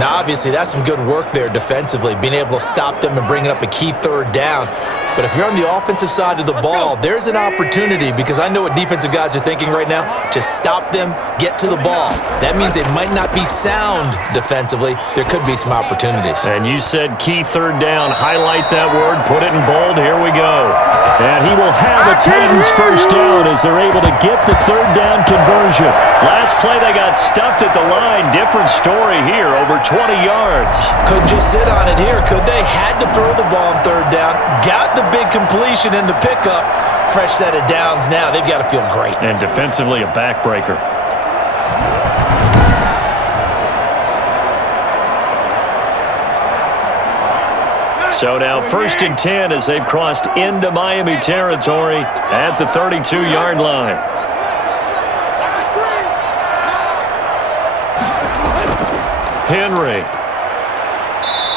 Now, obviously, that's some good work there defensively, being able to stop them and bringing up a key 3rd down. But if you're on the offensive side of the ball, there's an opportunity because I know what defensive guys are thinking right now. Just stop them, get to the ball. That means they might not be sound defensively. There could be some opportunities. And you said key 3rd down. Highlight that word. Put it in bold. Here we go. And he will have the Titans first down as they're able to get the 3rd down conversion. Last play, they got stuffed at the line. Different story here. Over 20 yards. Couldn't just sit on it here, could they? Had to throw the ball on 3rd down. Got the big completion in the pickup. Fresh set of downs now. They've got to feel great. And defensively, a backbreaker. So now 1st and 10 as they've crossed into Miami territory at the 32-yard line. Henry.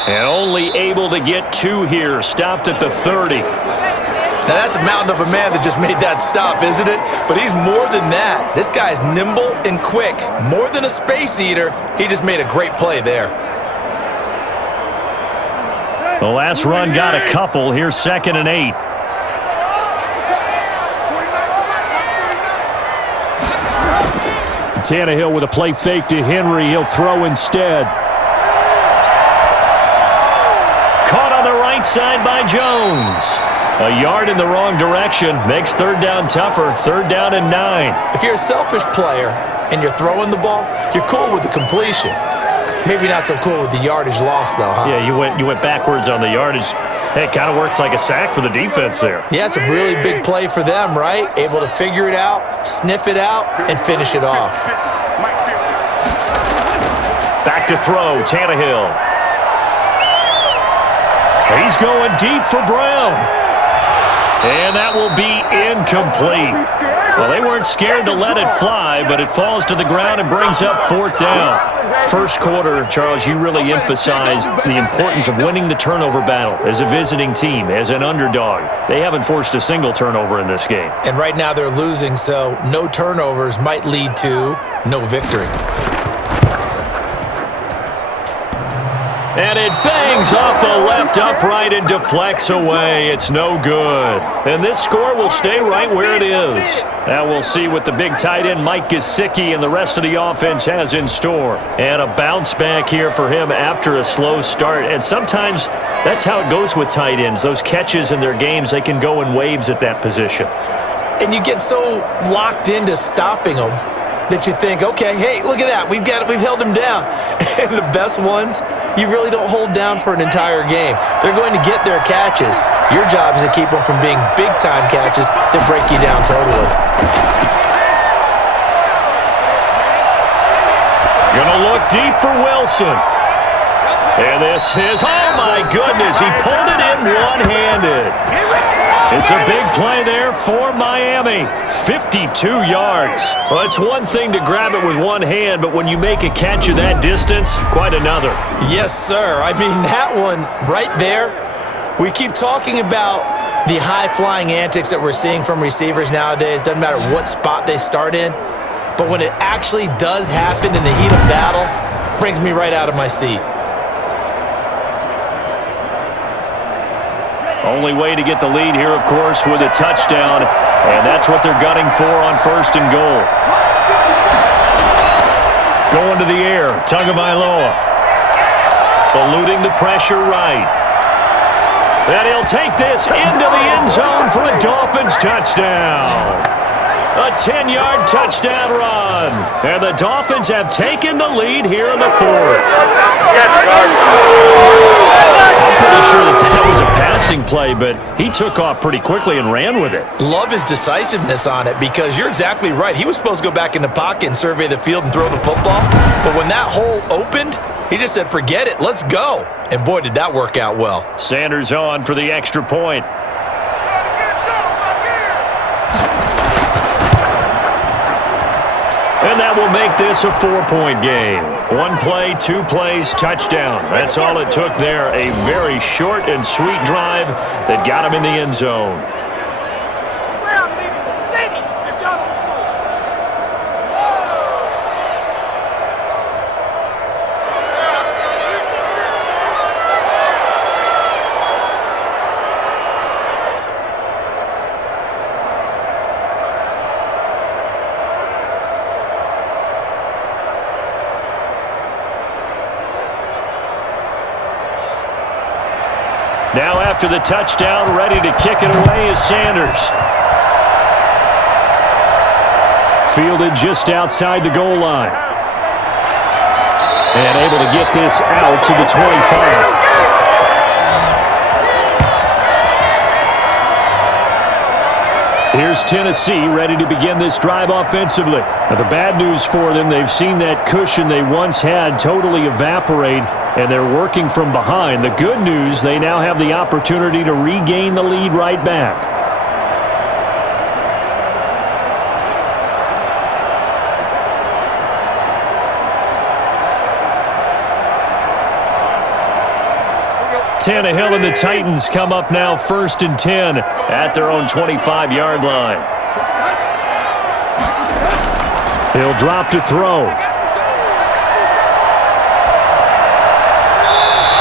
And only able to get 2 here. Stopped at the 30. Now that's a mountain of a man that just made that stop, isn't it? But he's more than that. This guy's nimble and quick. More than a space eater. He just made a great play there. The last run got a couple. Here's 2nd and 8. Tannehill with a play fake to Henry. He'll throw instead. Caught on the right side by Jones. A yard in the wrong direction. Makes 3rd down tougher. 3rd down and 9. If you're a selfish player and you're throwing the ball, you're cool with the completion. Maybe not so cool with the yardage loss, though, huh? Yeah, you went backwards on the yardage. Hey, it kind of works like a sack for the defense there. Yeah, it's a really big play for them, right? Able to figure it out, sniff it out, and finish it off. Back to throw, Tannehill. He's going deep for Brown. And that will be incomplete. Well, they weren't scared to let it fly, but it falls to the ground and brings up 4th down. First quarter, Charles, you really emphasized the importance of winning the turnover battle as a visiting team, as an underdog. They haven't forced a single turnover in this game. And right now they're losing, so no turnovers might lead to no victory. And it bangs off the left upright and deflects away. It's no good. And this score will stay right where it is. Now we'll see what the big tight end Mike Gesicki and the rest of the offense has in store. And a bounce back here for him after a slow start. And sometimes that's how it goes with tight ends. Those catches in their games, they can go in waves at that position. And you get so locked into stopping them that you think, okay, hey, look at that. We've held him down. And the best ones, you really don't hold down for an entire game. They're going to get their catches. Your job is to keep them from being big-time catches that break you down totally. Gonna look deep for Wilson. And this is, oh my goodness, he pulled it in one-handed. It's a big play there for Miami. 52 yards. Well, it's one thing to grab it with one hand, but when you make a catch of that distance, quite another. Yes, sir. I mean, that one right there, we keep talking about the high-flying antics that we're seeing from receivers nowadays. Doesn't matter what spot they start in. But when it actually does happen in the heat of battle, it brings me right out of my seat. Only way to get the lead here, of course, with a touchdown, and that's what they're gunning for on 1st and goal. Going to the air, Tagovailoa. Eluding the pressure right. And he'll take this into the end zone for a Dolphins touchdown. A 10-yard touchdown run. And the Dolphins have taken the lead here in the 4th. I'm pretty sure that was a passing play, but he took off pretty quickly and ran with it. Love his decisiveness on it because you're exactly right. He was supposed to go back in the pocket and survey the field and throw the football. But when that hole opened, he just said, forget it, let's go. And boy, did that work out well. Sanders on for the extra point. And that will make this a 4-point game. 1 play, 2 plays, touchdown. That's all it took there. A very short and sweet drive that got him in the end zone. I swear I'm leaving the city if y'all don't score. Now after the touchdown, ready to kick it away is Sanders. Fielded just outside the goal line. And able to get this out to the 25. Here's Tennessee ready to begin this drive offensively. Now the bad news for them, they've seen that cushion they once had totally evaporate, and they're working from behind. The good news, they now have the opportunity to regain the lead right back. Tannehill and the Titans come up now 1st and 10 at their own 25-yard line. He'll drop to throw.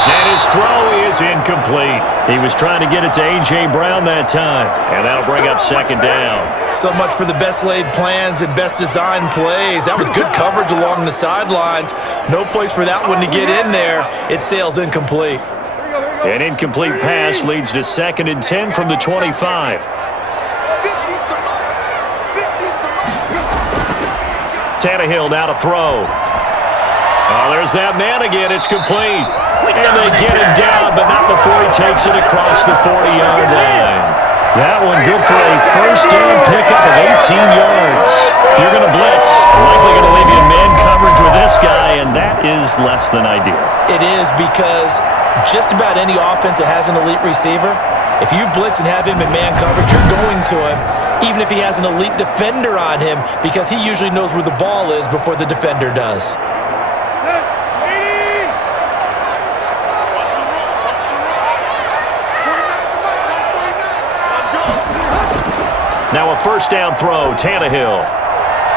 And his throw is incomplete. He was trying to get it to A.J. Brown that time, and that'll bring up 2nd down. So much for the best laid plans and best designed plays. That was good coverage along the sidelines. No place for that one to get in there. It sails incomplete. An incomplete pass leads to 2nd and 10 from the 25. Tannehill now to throw. Oh, there's that man again. It's complete. And they get him down, but not before he takes it across the 40-yard line. That one good for a 1st down pickup of 18 yards. If you're going to blitz, likely going to leave you in man coverage with this guy, and that is less than ideal. It is because just about any offense that has an elite receiver, if you blitz and have him in man coverage, you're going to him, even if he has an elite defender on him, because he usually knows where the ball is before the defender does. Now a 1st down throw, Tannehill.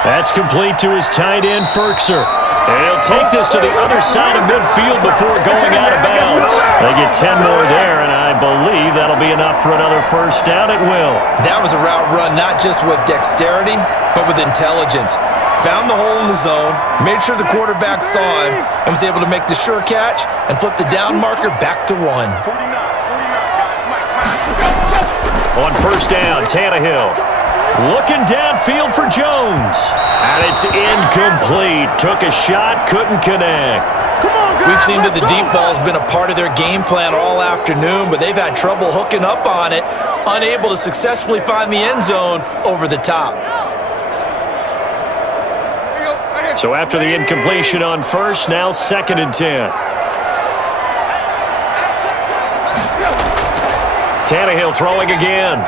That's complete to his tight end, Ferkser. And he'll take this to the other side of midfield before going out of bounds. They get 10 more there, and I believe that'll be enough for another first down at will. That was a route run not just with dexterity, but with intelligence. Found the hole in the zone, made sure the quarterback saw him, and was able to make the sure catch and flip the down marker back to 1. On first down, Tannehill. Looking downfield for Jones. And it's incomplete. Took a shot, couldn't connect. We've seen that the deep ball has been a part of their game plan all afternoon, but they've had trouble hooking up on it, unable to successfully find the end zone over the top. So after the incompletion on first, now 2nd and 10. Tannehill throwing again.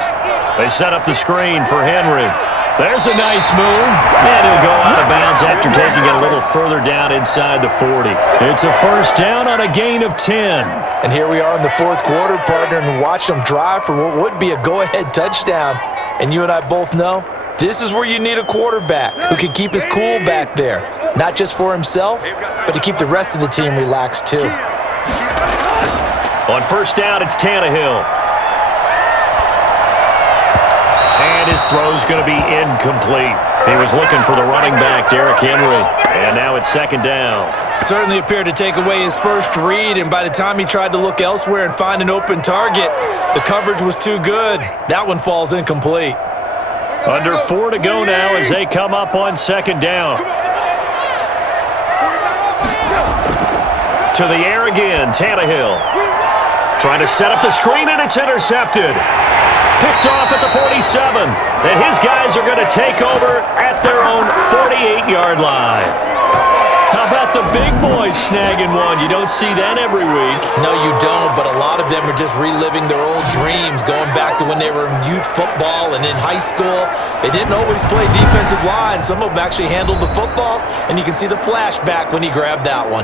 They set up the screen for Henry. There's a nice move. And he'll go out of bounds after taking it a little further down inside the 40. It's a first down on a gain of 10. And here we are in the 4th quarter, partner, and watch them drive for what would be a go-ahead touchdown. And you and I both know this is where you need a quarterback who can keep his cool back there. Not just for himself, but to keep the rest of the team relaxed too. On first down, it's Tannehill. And his throw's going to be incomplete. He was looking for the running back, Derrick Henry. And now it's 2nd down. Certainly appeared to take away his first read, and by the time he tried to look elsewhere and find an open target, the coverage was too good. That one falls incomplete. Under 4 to go now as they come up on 2nd down. To the air again, Tannehill. Trying to set up the screen, and it's intercepted. Picked off at the 47. And his guys are going to take over at their own 48-yard line. How about the big boys snagging one? You don't see that every week. No, you don't, but a lot of them are just reliving their old dreams, going back to when they were in youth football and in high school. They didn't always play defensive line. Some of them actually handled the football, and you can see the flashback when he grabbed that one.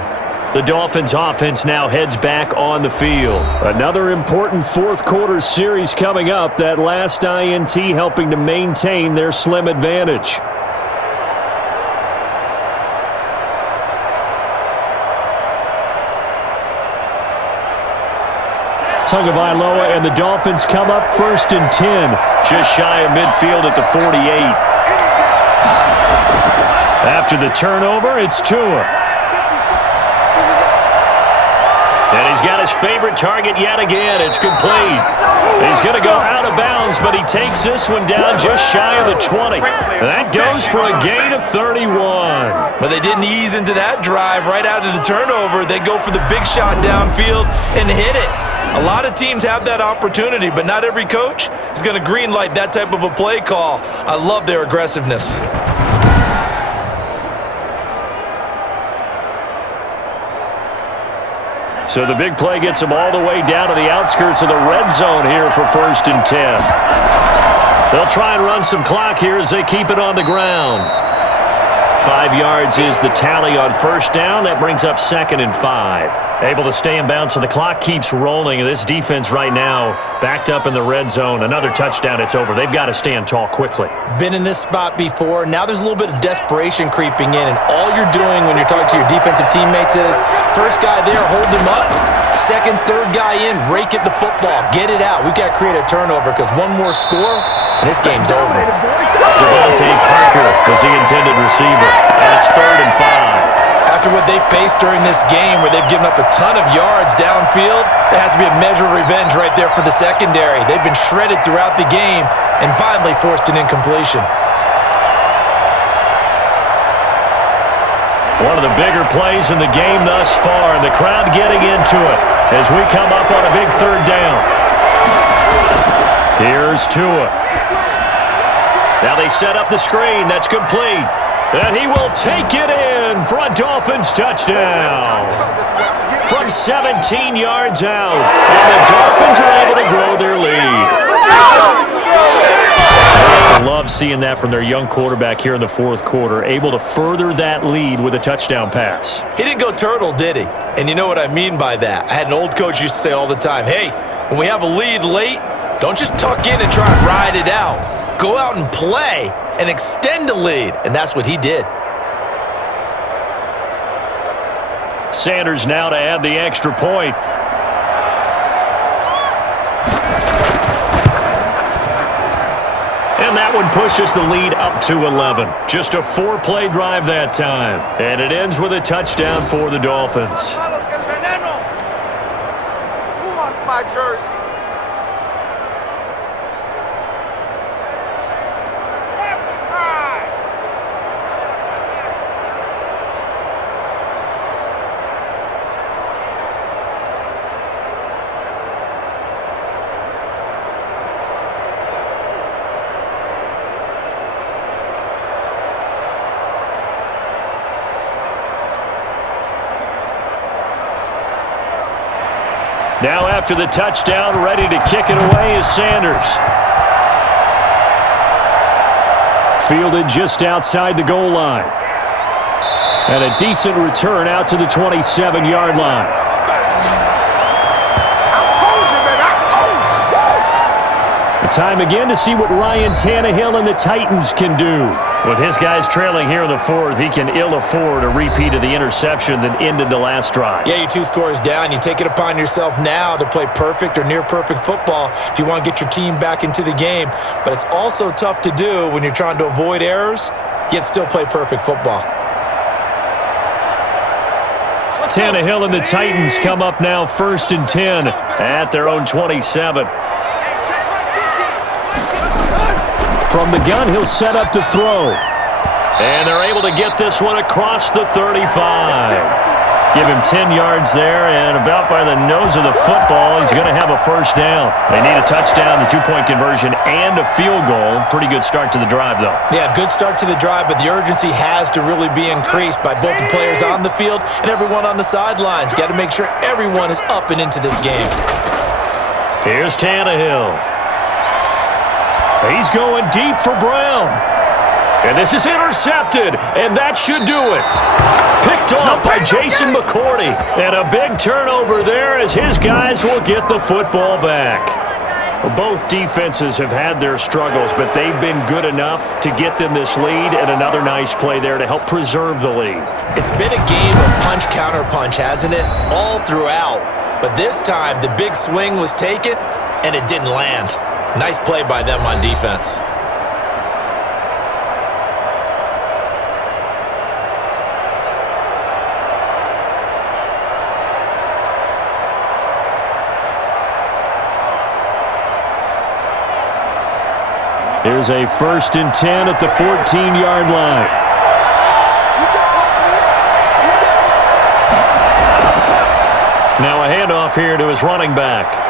The Dolphins offense now heads back on the field. Another important 4th quarter series coming up. That last INT helping to maintain their slim advantage. Tagovailoa and the Dolphins come up 1st and 10. Just shy of midfield at the 48. After the turnover, it's Tua. And he's got his favorite target yet again. It's complete. He's going to go out of bounds, but he takes this one down just shy of the 20. That goes for a gain of 31. But they didn't ease into that drive right out of the turnover. They go for the big shot downfield and hit it. A lot of teams have that opportunity, but not every coach is going to greenlight that type of a play call. I love their aggressiveness. So the big play gets them all the way down to the outskirts of the red zone here for 1st and 10. They'll try and run some clock here as they keep it on the ground. 5 yards is the tally on first down. That brings up 2nd and 5. Able to stay in bounds, so the clock keeps rolling. This defense right now backed up in the red zone. Another touchdown, it's over. They've got to stand tall quickly. Been in this spot before. Now there's a little bit of desperation creeping in, and all you're doing when you're talking to your defensive teammates is first guy there, hold him up. Second, third guy in, rake at the football. Get it out. We've got to create a turnover because one more score, and this game's over. Devontae Parker is the intended receiver, and it's 3rd and 5. After what they faced during this game where they've given up a ton of yards downfield, there has to be a measure of revenge right there for the secondary. They've been shredded throughout the game and finally forced an incompletion. One of the bigger plays in the game thus far, and the crowd getting into it as we come up on a big 3rd down. Here's Tua. Now they set up the screen. That's complete. And he will take it in for a Dolphins touchdown. From 17 yards out. And the Dolphins are able to grow their lead. I love seeing that from their young quarterback here in the 4th quarter. Able to further that lead with a touchdown pass. He didn't go turtle, did he? And you know what I mean by that. I had an old coach used to say all the time, hey, when we have a lead late, don't just tuck in and try and ride it out. Go out and play. and extend the lead, and that's what he did. Sanders now to add the extra point. And that one pushes the lead up to 11. Just a 4-play drive that time. And it ends with a touchdown for the Dolphins. Who wants my jersey? Have some pride. Now after the touchdown, ready to kick it away is Sanders. Fielded just outside the goal line. And a decent return out to the 27-yard line. Time again to see what Ryan Tannehill and the Titans can do. With his guys trailing here in the fourth, he can ill afford a repeat of the interception that ended the last drive. Yeah, you're 2 scores down. You take it upon yourself now to play perfect or near-perfect football if you want to get your team back into the game. But it's also tough to do when you're trying to avoid errors, yet still play perfect football. Tannehill and the Titans come up now 1st and 10 at their own 27. From the gun, he'll set up to throw. And they're able to get this one across the 35. Give him 10 yards there, and about by the nose of the football, he's going to have a first down. They need a touchdown, the 2-point conversion, and a field goal. Pretty good start to the drive, though. Yeah, good start to the drive, but the urgency has to really be increased by both the players on the field and everyone on the sidelines. Got to make sure everyone is up and into this game. Here's Tannehill. He's going deep for Brown. And this is intercepted, and that should do it. Picked off by Jason McCourty. And a big turnover there as his guys will get the football back. Well, both defenses have had their struggles, but they've been good enough to get them this lead, and another nice play there to help preserve the lead. It's been a game of punch-counter-punch, hasn't it? All throughout. But this time, the big swing was taken, and it didn't land. Nice play by them on defense. Here's a 1st and 10 at the 14-yard line. Now a handoff here to his running back.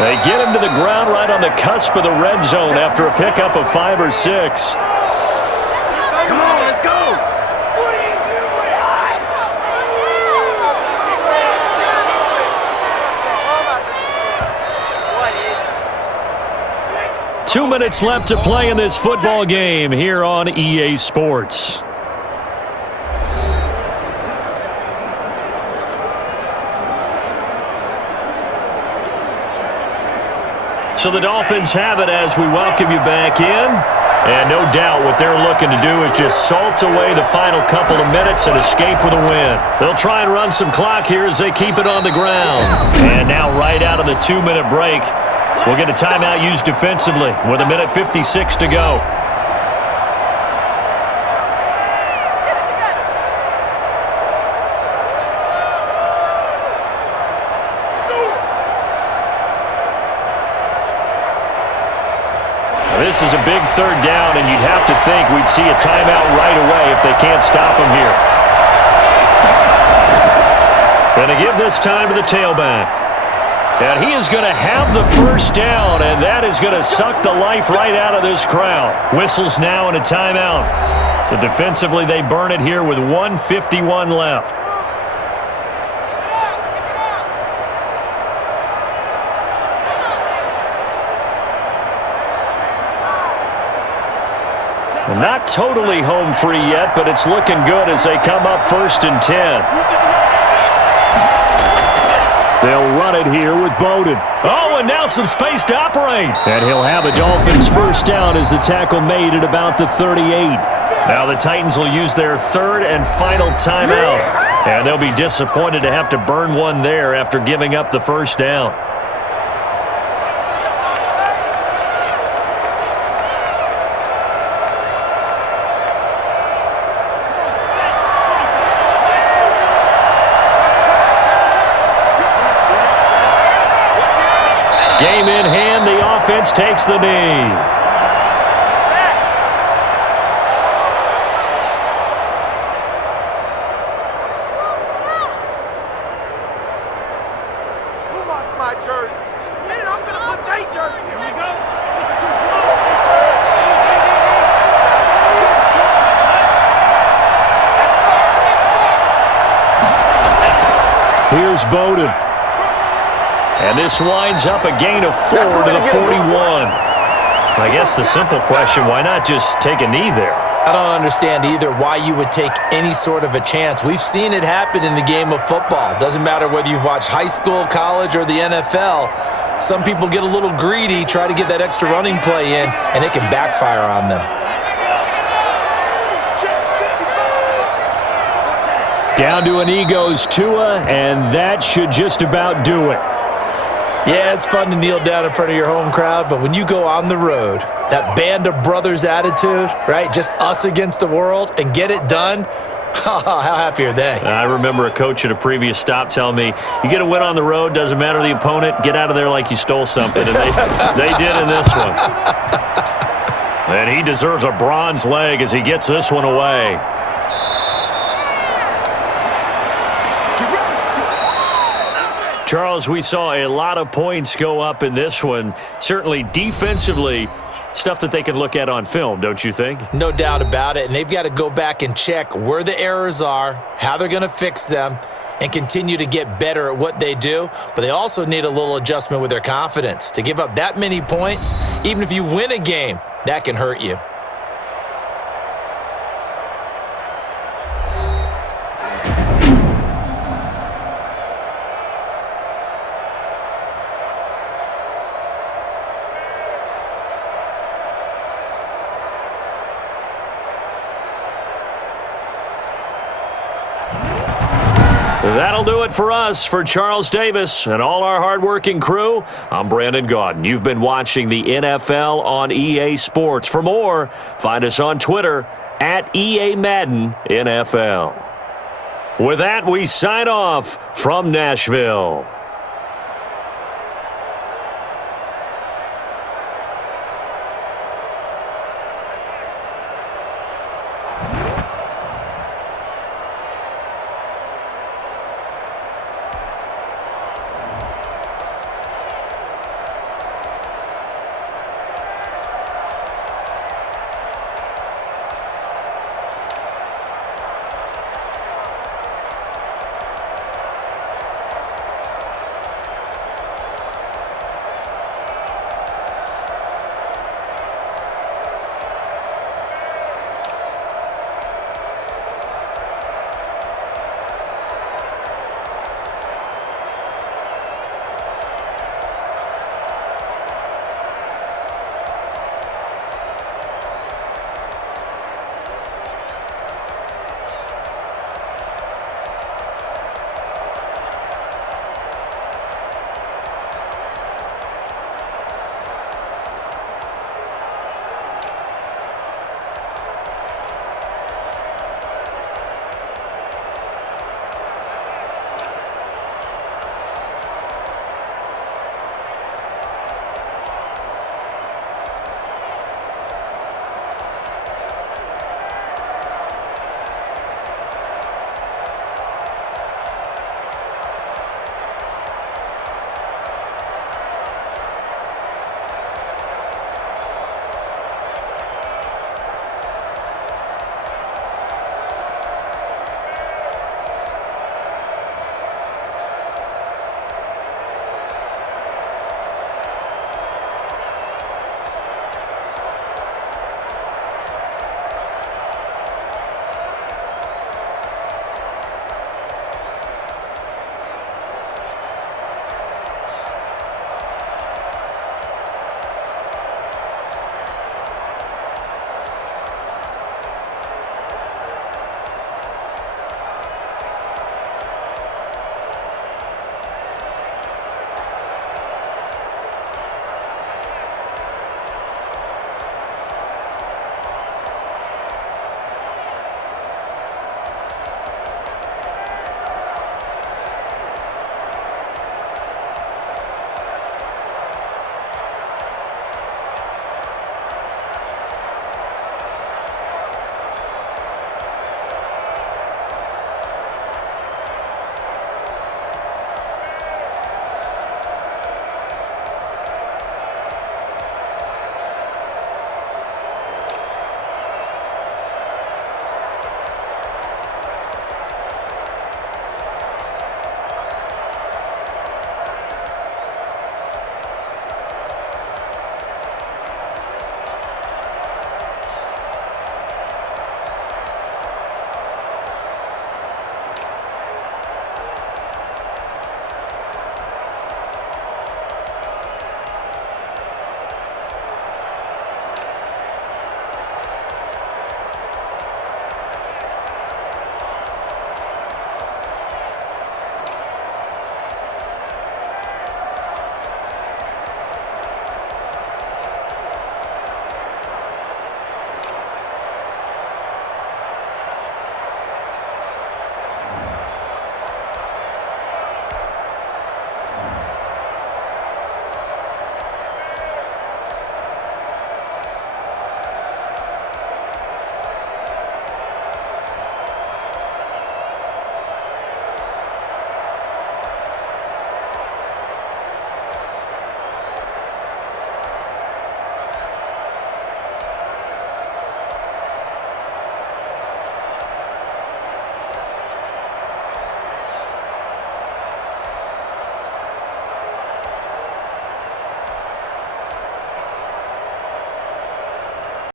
They get him to the ground right on the cusp of the red zone after a pickup of 5 or 6. Come on, let's go. What are you doing? 2 minutes left to play in this football game here on EA Sports. So the Dolphins have it as we welcome you back in. And no doubt what they're looking to do is just salt away the final couple of minutes and escape with a win. They'll try and run some clock here as they keep it on the ground. And now right out of the 2-minute break, we'll get a timeout used defensively with 1:56 to go. This is a big 3rd down, and you'd have to think we'd see a timeout right away if they can't stop him here. Going to give this time to the tailback. And he is going to have the first down, and that is going to suck the life right out of this crowd. Whistles now and a timeout. So defensively, they burn it here with 1:51 left. Not totally home free yet, but it's looking good as they come up 1st and 10. They'll run got it here with Bowden. Oh, and now some space to operate. And he'll have a Dolphins first down as the tackle made at about the 38. Now the Titans will use their third and final timeout. And they'll be disappointed to have to burn one there after giving up the first down. Game in hand, the offense takes the knee. Who wants my jersey? Man, I'm gonna put their jersey. Here we go. Here's Bowden. And this winds up a gain of 4 to the 41. I guess the simple question, why not just take a knee there? I don't understand either why you would take any sort of a chance. We've seen it happen in the game of football. Doesn't matter whether you've watched high school, college, or the NFL. Some people get a little greedy, try to get that extra running play in, and it can backfire on them. Down to a knee goes Tua, and that should just about do it. Yeah, it's fun to kneel down in front of your home crowd, but when you go on the road, that band of brothers attitude, right? Just us against the world and get it done. How happy are they? I remember a coach at a previous stop telling me, you get a win on the road, doesn't matter the opponent, get out of there like you stole something. And they did in this one. And he deserves a bronze leg as he gets this one away. Charles, we saw a lot of points go up in this one. Certainly defensively, stuff that they can look at on film, don't you think? No doubt about it. And they've got to go back and check where the errors are, how they're going to fix them, and continue to get better at what they do. But they also need a little adjustment with their confidence. To give up that many points, even if you win a game, that can hurt you. That'll do it for us. For Charles Davis and all our hardworking crew, I'm Brandon Gaudin. You've been watching the NFL on EA Sports. For more, find us on Twitter at EA Madden NFL. With that, we sign off from Nashville.